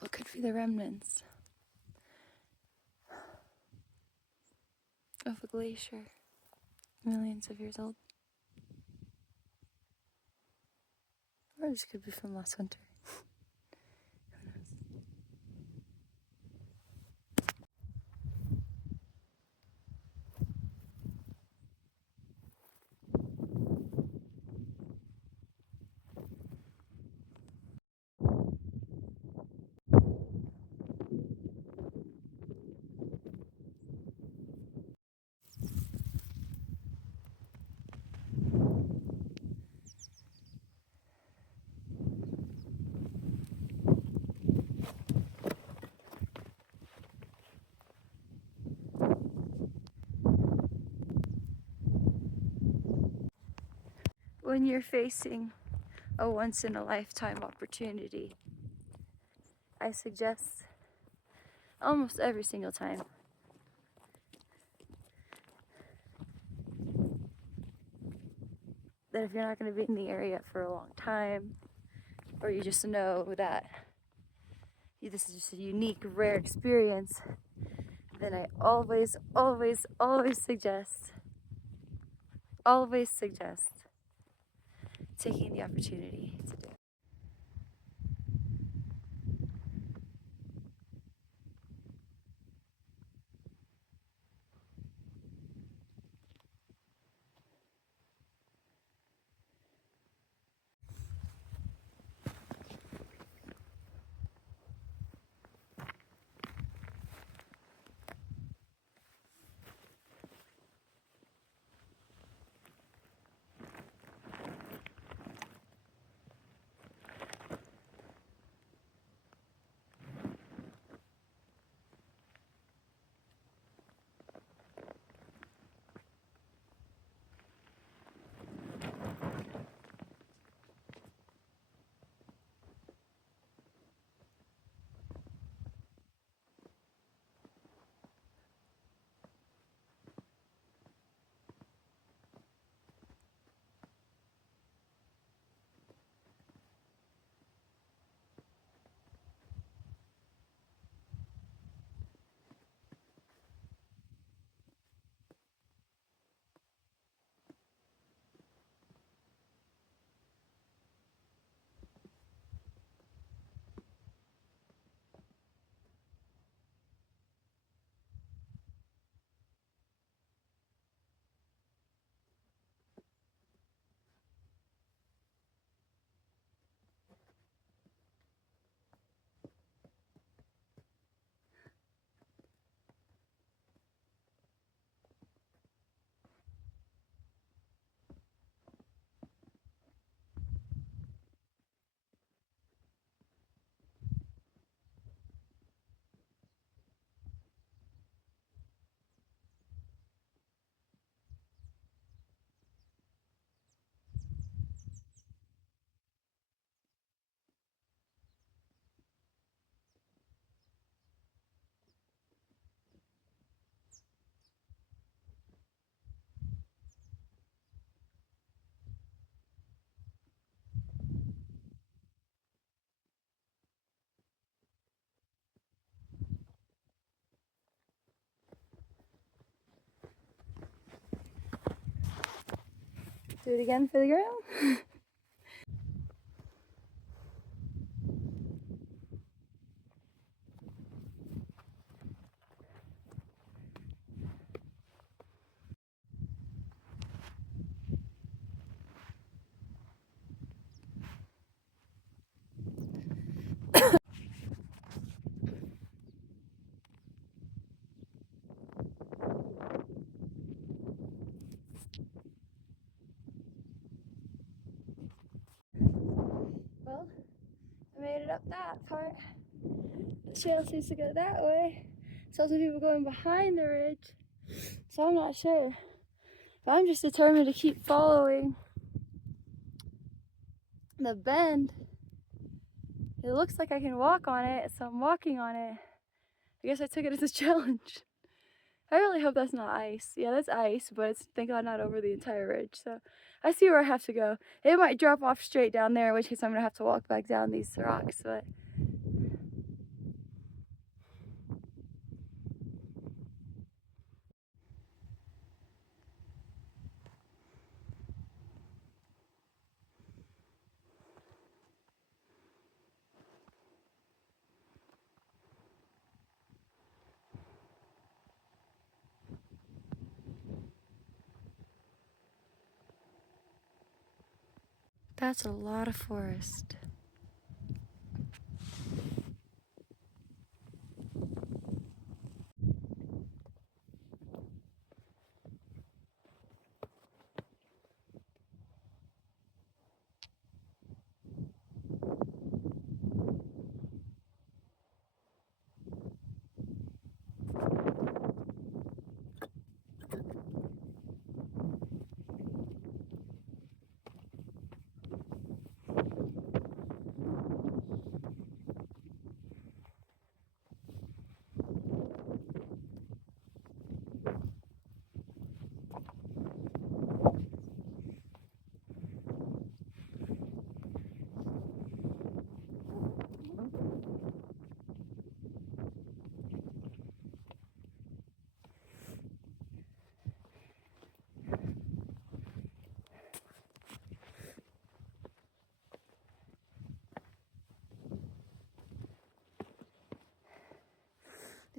What could be the remnants of a glacier millions of years old? Or this could be from last winter. Who knows? when you're facing a once in a lifetime opportunity. I suggest almost every single time. That if you're not going to be in the area for a long time, or you just know that this is just a unique, rare experience, then I always suggest taking the opportunity to do it. Do it again for the girl. Well, I made it up that part. The trail seems to go that way. Saw some people going behind the ridge, so I'm not sure. But I'm just determined to keep following the bend. It looks like I can walk on it, so I'm walking on it. I guess I took it as a challenge. I really hope that's not ice. Yeah, that's ice, but it's, thank God, not over the entire ridge. So I see where I have to go. It might drop off straight down there, in which case I'm gonna have to walk back down these rocks, but that's a lot of forest.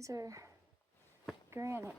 These are granite.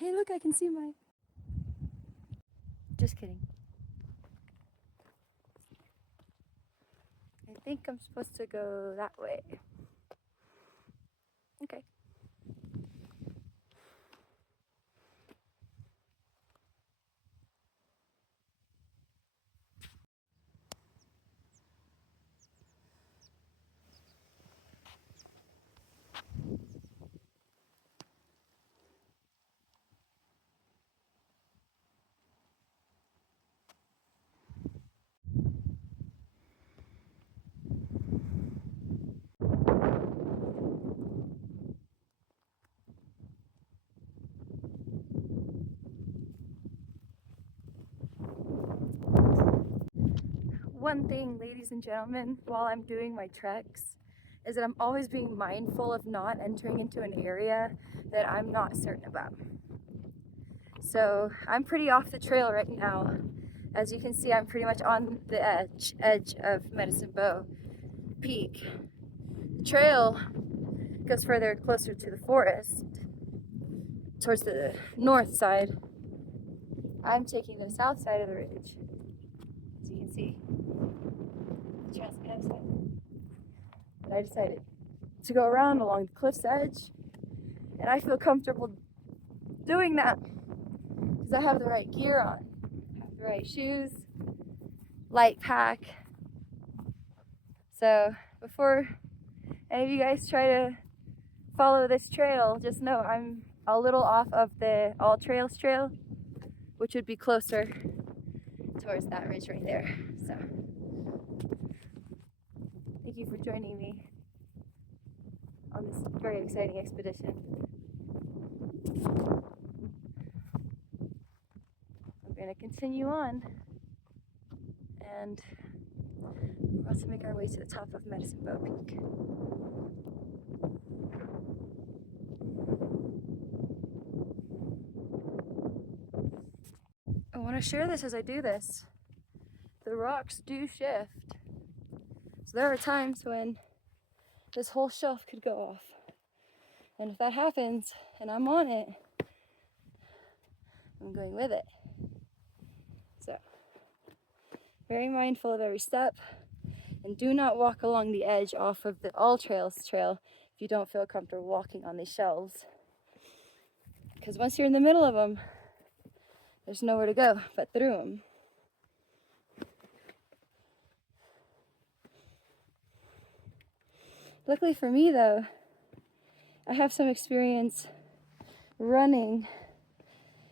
Hey, look, I can see my... Just kidding. I think I'm supposed to go that way. Okay. One thing, ladies and gentlemen, while I'm doing my treks, is that I'm always being mindful of not entering into an area that I'm not certain about. So I'm pretty off the trail right now. As you can see, I'm pretty much on the edge of Medicine Bow Peak. The trail goes further closer to the forest, towards the north side. I'm taking the south side of the ridge, as you can see. The trail's on the other side. But I decided to go around along the cliff's edge, and I feel comfortable doing that because I have the right gear on, I have the right shoes, light pack. So before any of you guys try to follow this trail, just know I'm a little off of the All Trails trail, which would be closer towards that ridge right there. So thank you for joining me on this very exciting expedition. I'm going to continue on, and we're about to make our way to the top of Medicine Bow Peak. I want to share this as I do this. The rocks do shift. So there are times when this whole shelf could go off. And if that happens and I'm on it, I'm going with it. So, very mindful of every step, and do not walk along the edge off of the All Trails trail if you don't feel comfortable walking on these shelves. Because once you're in the middle of them, there's nowhere to go but through them. Luckily for me though, I have some experience running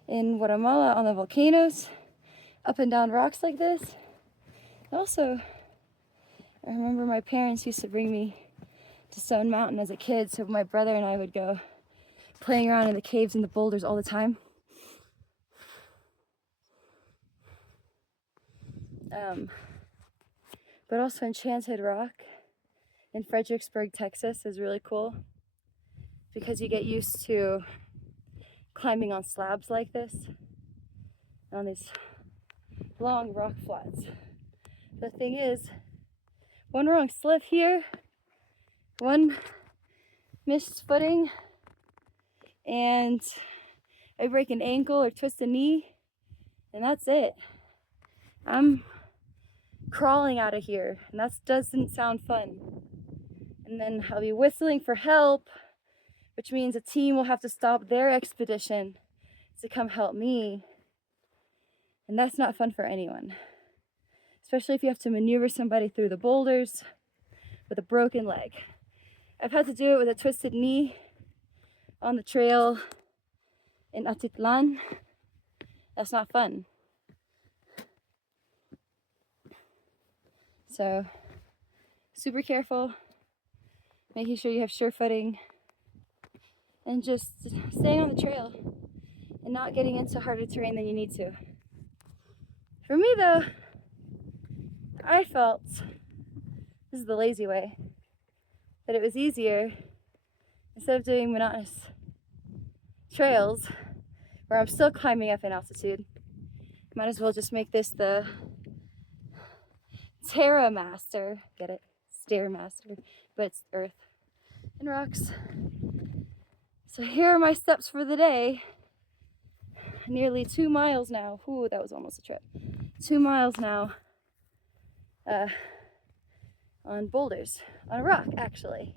in Guatemala on the volcanoes, up and down rocks like this. Also, I remember my parents used to bring me to Stone Mountain as a kid, so my brother and I would go playing around in the caves and the boulders all the time. But also Enchanted Rock in Fredericksburg, Texas is really cool because you get used to climbing on slabs like this on these long rock flats. The thing is, one wrong slip here, one missed footing, and I break an ankle or twist a knee, and that's it. I'm crawling out of here, and that doesn't sound fun. And then I'll be whistling for help, which means a team will have to stop their expedition to come help me. And that's not fun for anyone, especially if you have to maneuver somebody through the boulders with a broken leg. I've had to do it with a twisted knee on the trail in Atitlan. That's not fun. So, super careful, making sure you have sure footing, and just staying on the trail and not getting into harder terrain than you need to. For me though, I felt, this is the lazy way, that it was easier, instead of doing monotonous trails where I'm still climbing up in altitude, might as well just make this the Terra Master, get it? Stairmaster, but it's earth and rocks. So here are my steps for the day. Nearly 2 miles now. Ooh, that was almost a trip. 2 miles now on boulders, on a rock actually.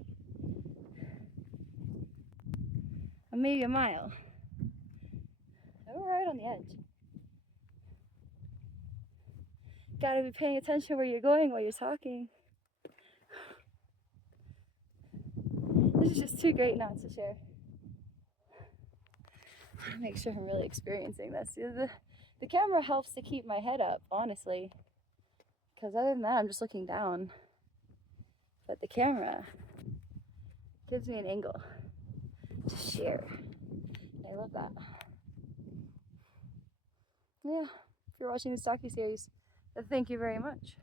Maybe a mile. We're right on the edge. Gotta be paying attention where you're going while you're talking. This is just too great not to share. I wanna make sure I'm really experiencing this. The camera helps to keep my head up, honestly. Because other than that, I'm just looking down. But the camera gives me an angle to share. I love that. Yeah, if you're watching this docuseries, thank you very much.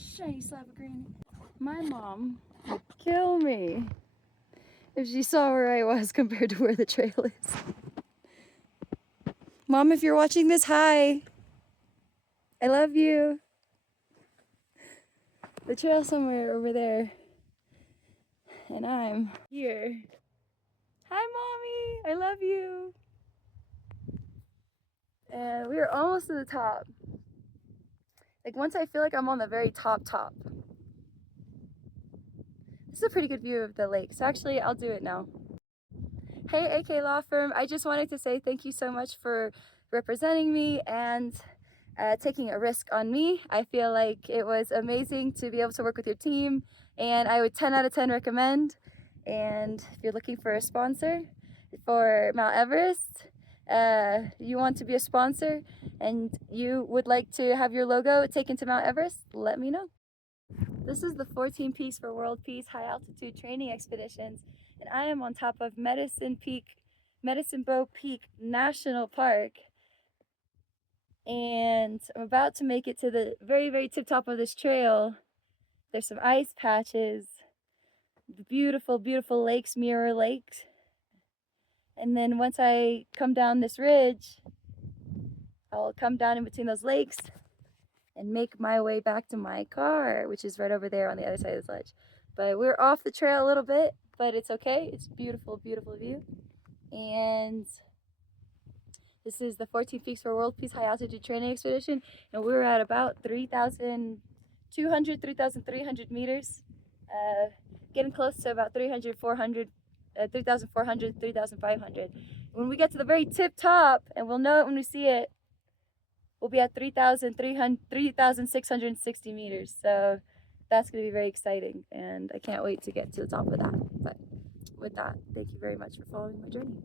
Shiny slab of granite. My mom would kill me if she saw where I was compared to where the trail is. Mom, if you're watching this, hi. I love you. The trail's somewhere over there. And I'm here. Hi, Mommy. I love you. And we are almost to the top. Like once I feel like I'm on the very top. This is a pretty good view of the lake. So actually, I'll do it now. Hey, AK Law Firm. I just wanted to say thank you so much for representing me and taking a risk on me. I feel like it was amazing to be able to work with your team, and I would 10 out of 10 recommend. And if you're looking for a sponsor for Mount Everest, you want to be a sponsor and you would like to have your logo taken to Mount Everest, let me know. This is the 14 Peaks for World Peace High Altitude Training Expeditions, and I am on top of Medicine Bow Peak National Park, and I'm about to make it to the very tip top of this trail. There's some ice patches, beautiful lakes, Mirror Lakes, and then once I come down this ridge, I'll come down in between those lakes and make my way back to my car, which is right over there on the other side of this ledge. But we're off the trail a little bit, but it's okay. It's beautiful view. And this is the 14 Peaks for World Peace High Altitude Training Expedition, and we're at about 3,200, 3,300 meters, getting close to about 3,400, 3,500. When we get to the very tip top, and we'll know it when we see it, we'll be at 3,660 meters. So that's going to be very exciting, and I can't wait to get to the top of that. But with that, thank you very much for following my journey.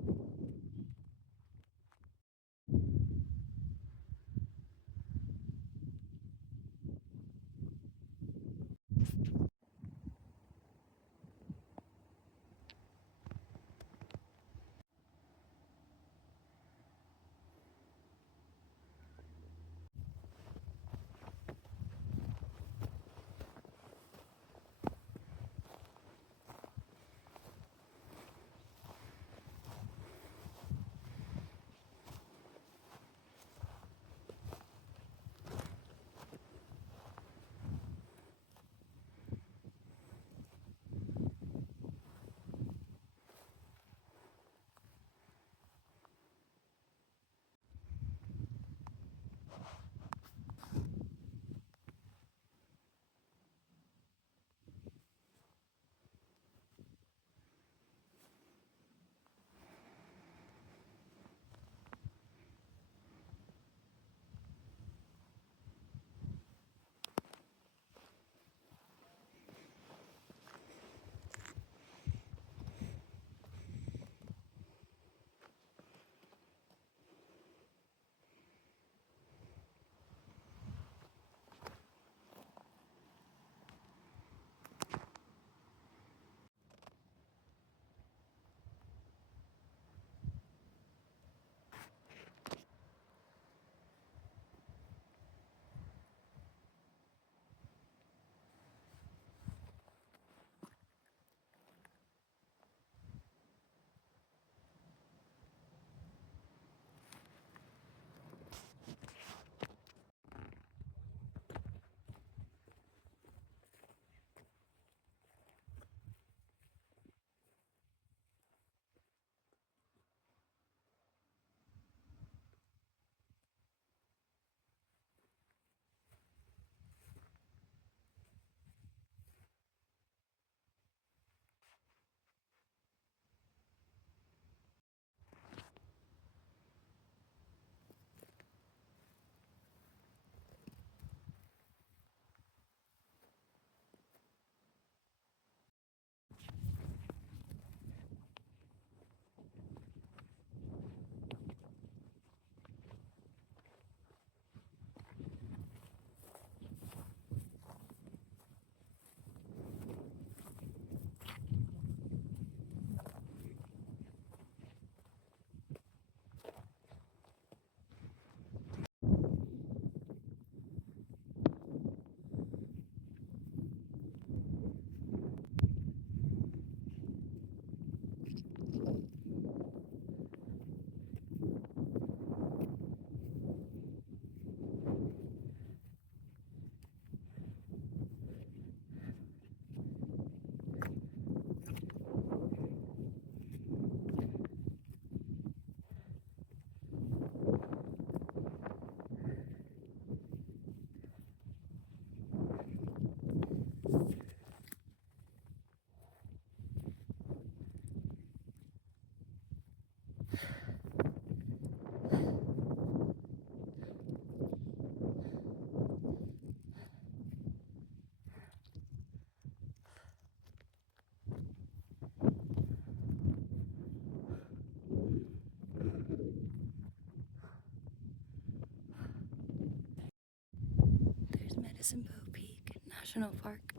Simcoe Peak National Park.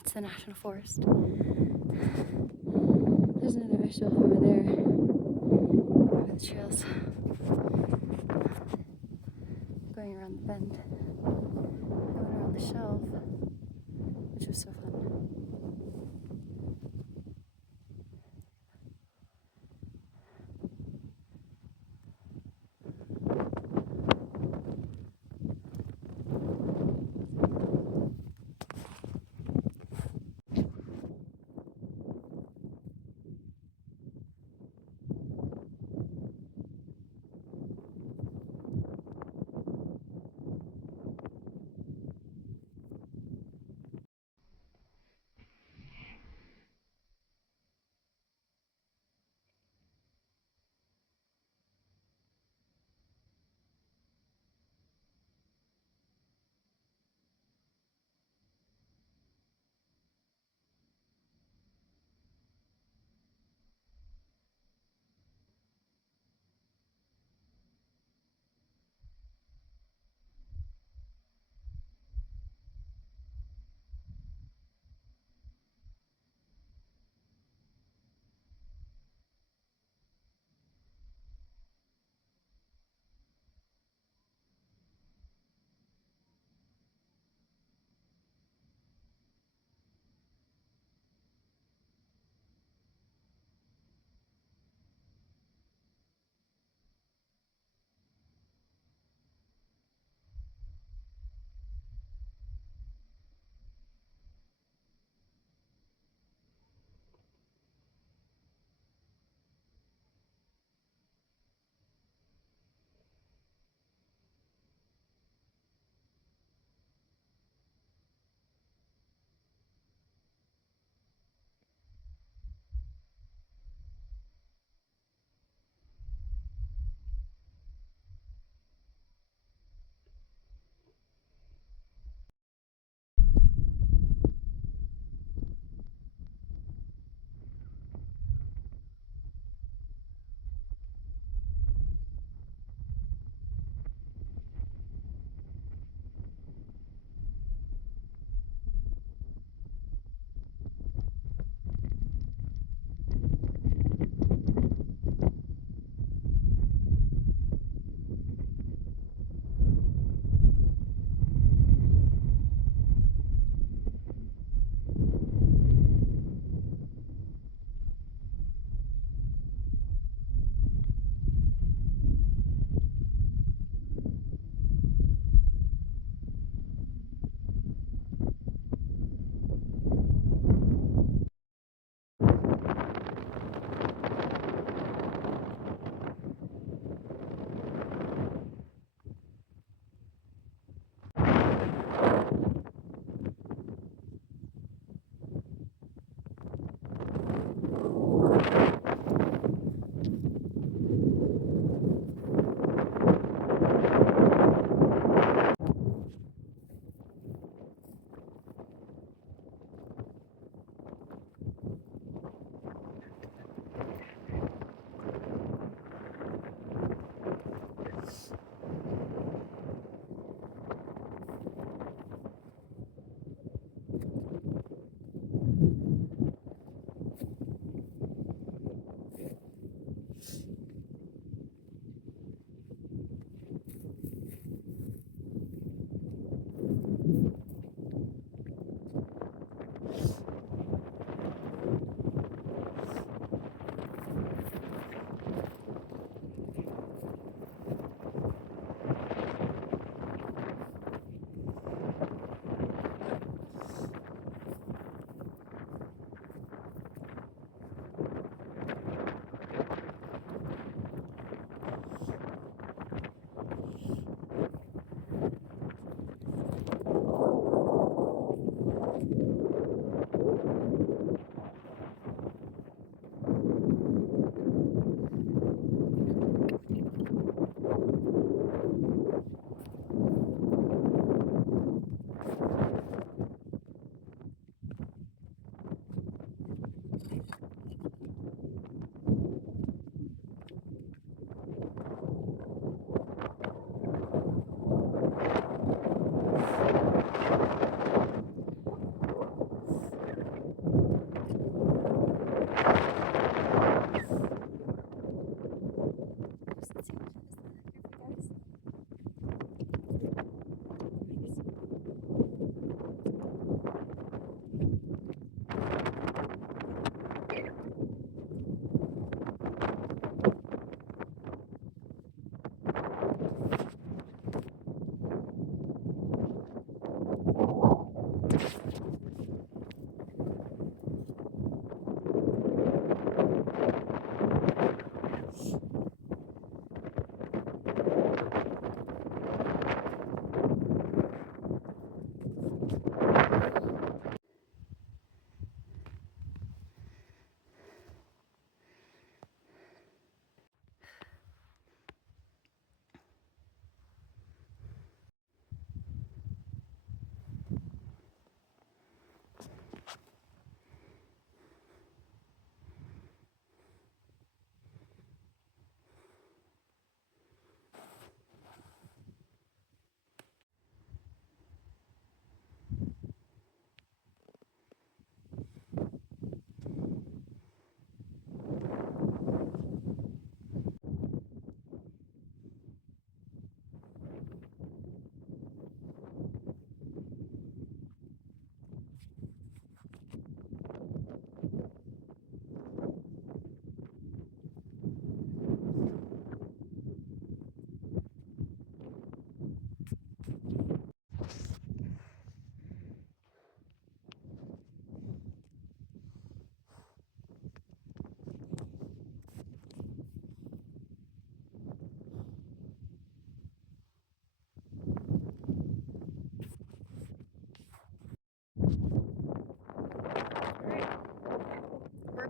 It's the National Forest. There's another ice shelf over there where the trail's going around the bend. I went around the shelf, which was so fun.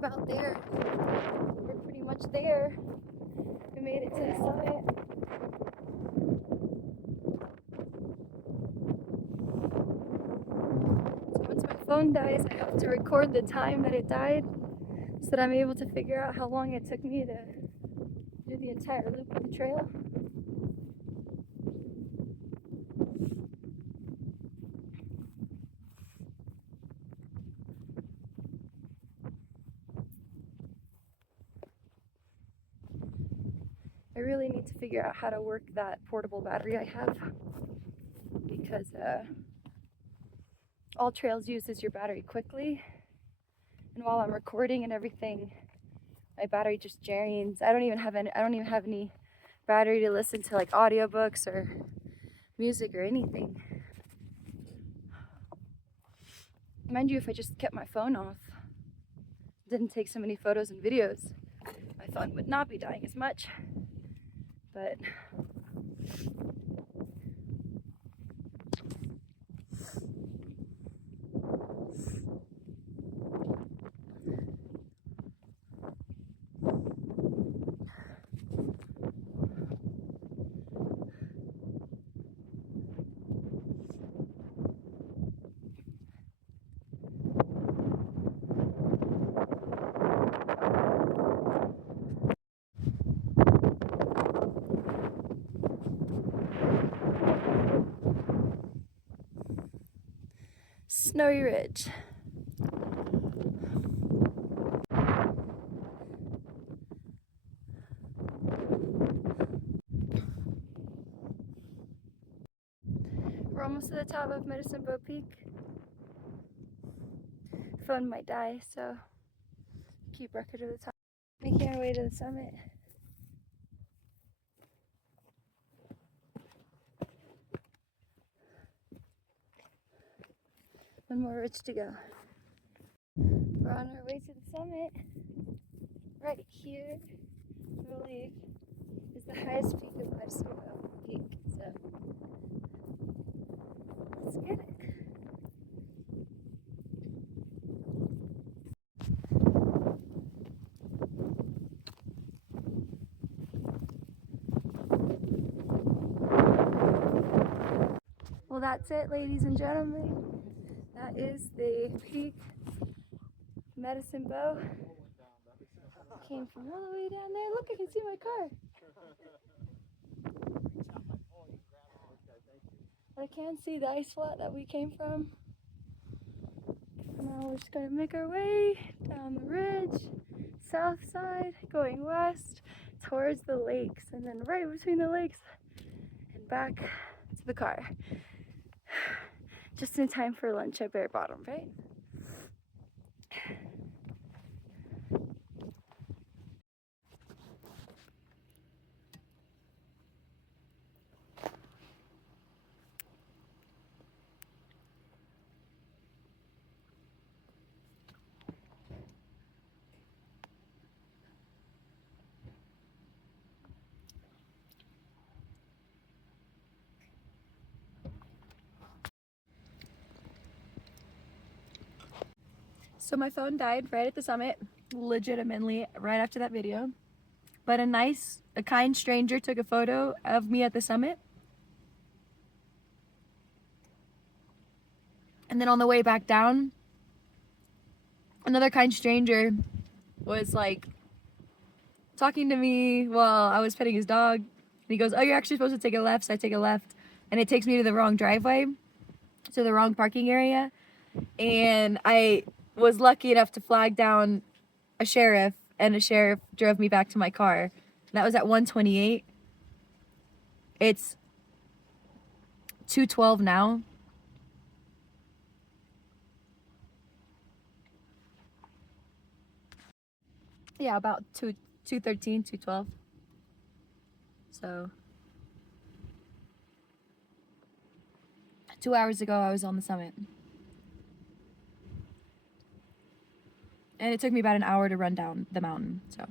about there. We're pretty much there. We made it to the summit. So once my phone dies, I have to record the time that it died so that I'm able to figure out how long it took me to do the entire loop of the trail. I really need to figure out how to work that portable battery I have, because All Trails uses your battery quickly, and while I'm recording and everything, my battery just drains. I don't even have any battery to listen to like audiobooks or music or anything. Mind you, if I just kept my phone off, didn't take so many photos and videos, my phone would not be dying as much. But Snowy Ridge. We're almost to the top of Medicine Bow Peak. Phone might die, so keep record of the top. Making our way to the summit. One more ridge to go. We're on our way to the summit. Right here, I believe, is the highest peak of Medicine Bow Peak. So let's get it. Well, that's it, ladies and gentlemen. That is the peak, Medicine Bow. Came from all the way down there. Look, I can see my car. I can see the ice flat that we came from. Now we're just gonna make our way down the ridge, south side, going west towards the lakes, and then right between the lakes and back to the car. Just in time for lunch at Bear Bottom, right? So my phone died right at the summit, legitimately right after that video. But a kind stranger took a photo of me at the summit. And then on the way back down, another kind stranger was like talking to me while I was petting his dog. And he goes, "Oh, you're actually supposed to take a left." So I take a left, and it takes me to the wrong driveway, to the wrong parking area. And I was lucky enough to flag down a sheriff, and a sheriff drove me back to my car. That was at 1:28. It's 2:12 now. Yeah, about 2:13, 2:12. So 2 hours ago I was on the summit. And it took me about an hour to run down the mountain, so.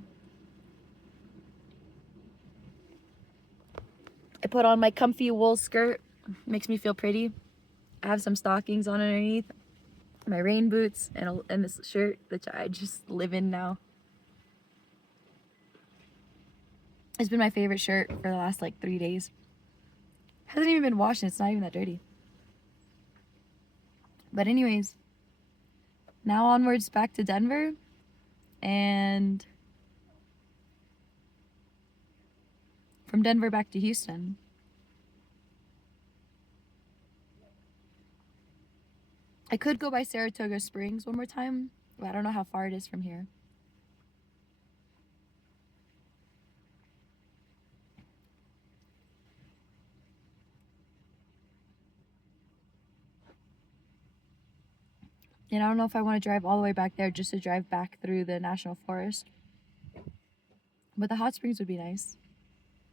I put on my comfy wool skirt, makes me feel pretty. I have some stockings on underneath. my rain boots, and this shirt that I just live in now. It's been my favorite shirt for the last like 3 days. Hasn't even been washed and it's not even that dirty. But anyways, now onwards back to Denver, and from Denver back to Houston. I could go by Saratoga Springs one more time, but I don't know how far it is from here. And I don't know if I want to drive all the way back there just to drive back through the national forest. But the hot springs would be nice.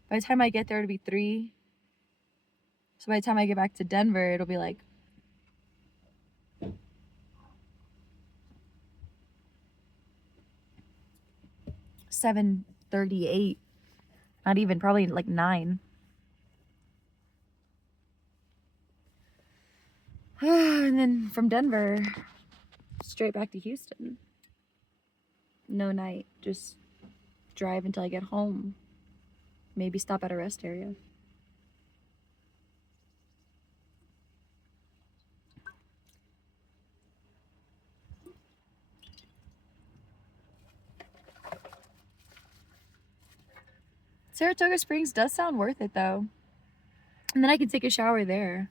By the time I get there, it'll be 3. So by the time I get back to Denver, it'll be like 7:38. Not even, probably like 9. And then from Denver, straight back to Houston. No night, just drive until I get home. Maybe stop at a rest area. Saratoga Springs does sound worth it though. And then I can take a shower there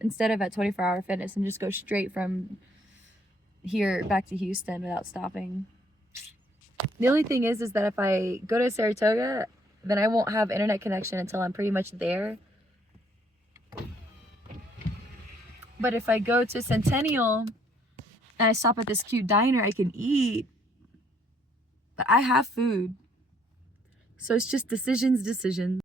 instead of at 24 Hour Fitness and just go straight from here back to Houston without stopping. The only thing is that if I go to Saratoga, then I won't have internet connection until I'm pretty much there. But if I go to Centennial and I stop at this cute diner, I can eat. But I have food. So it's just decisions.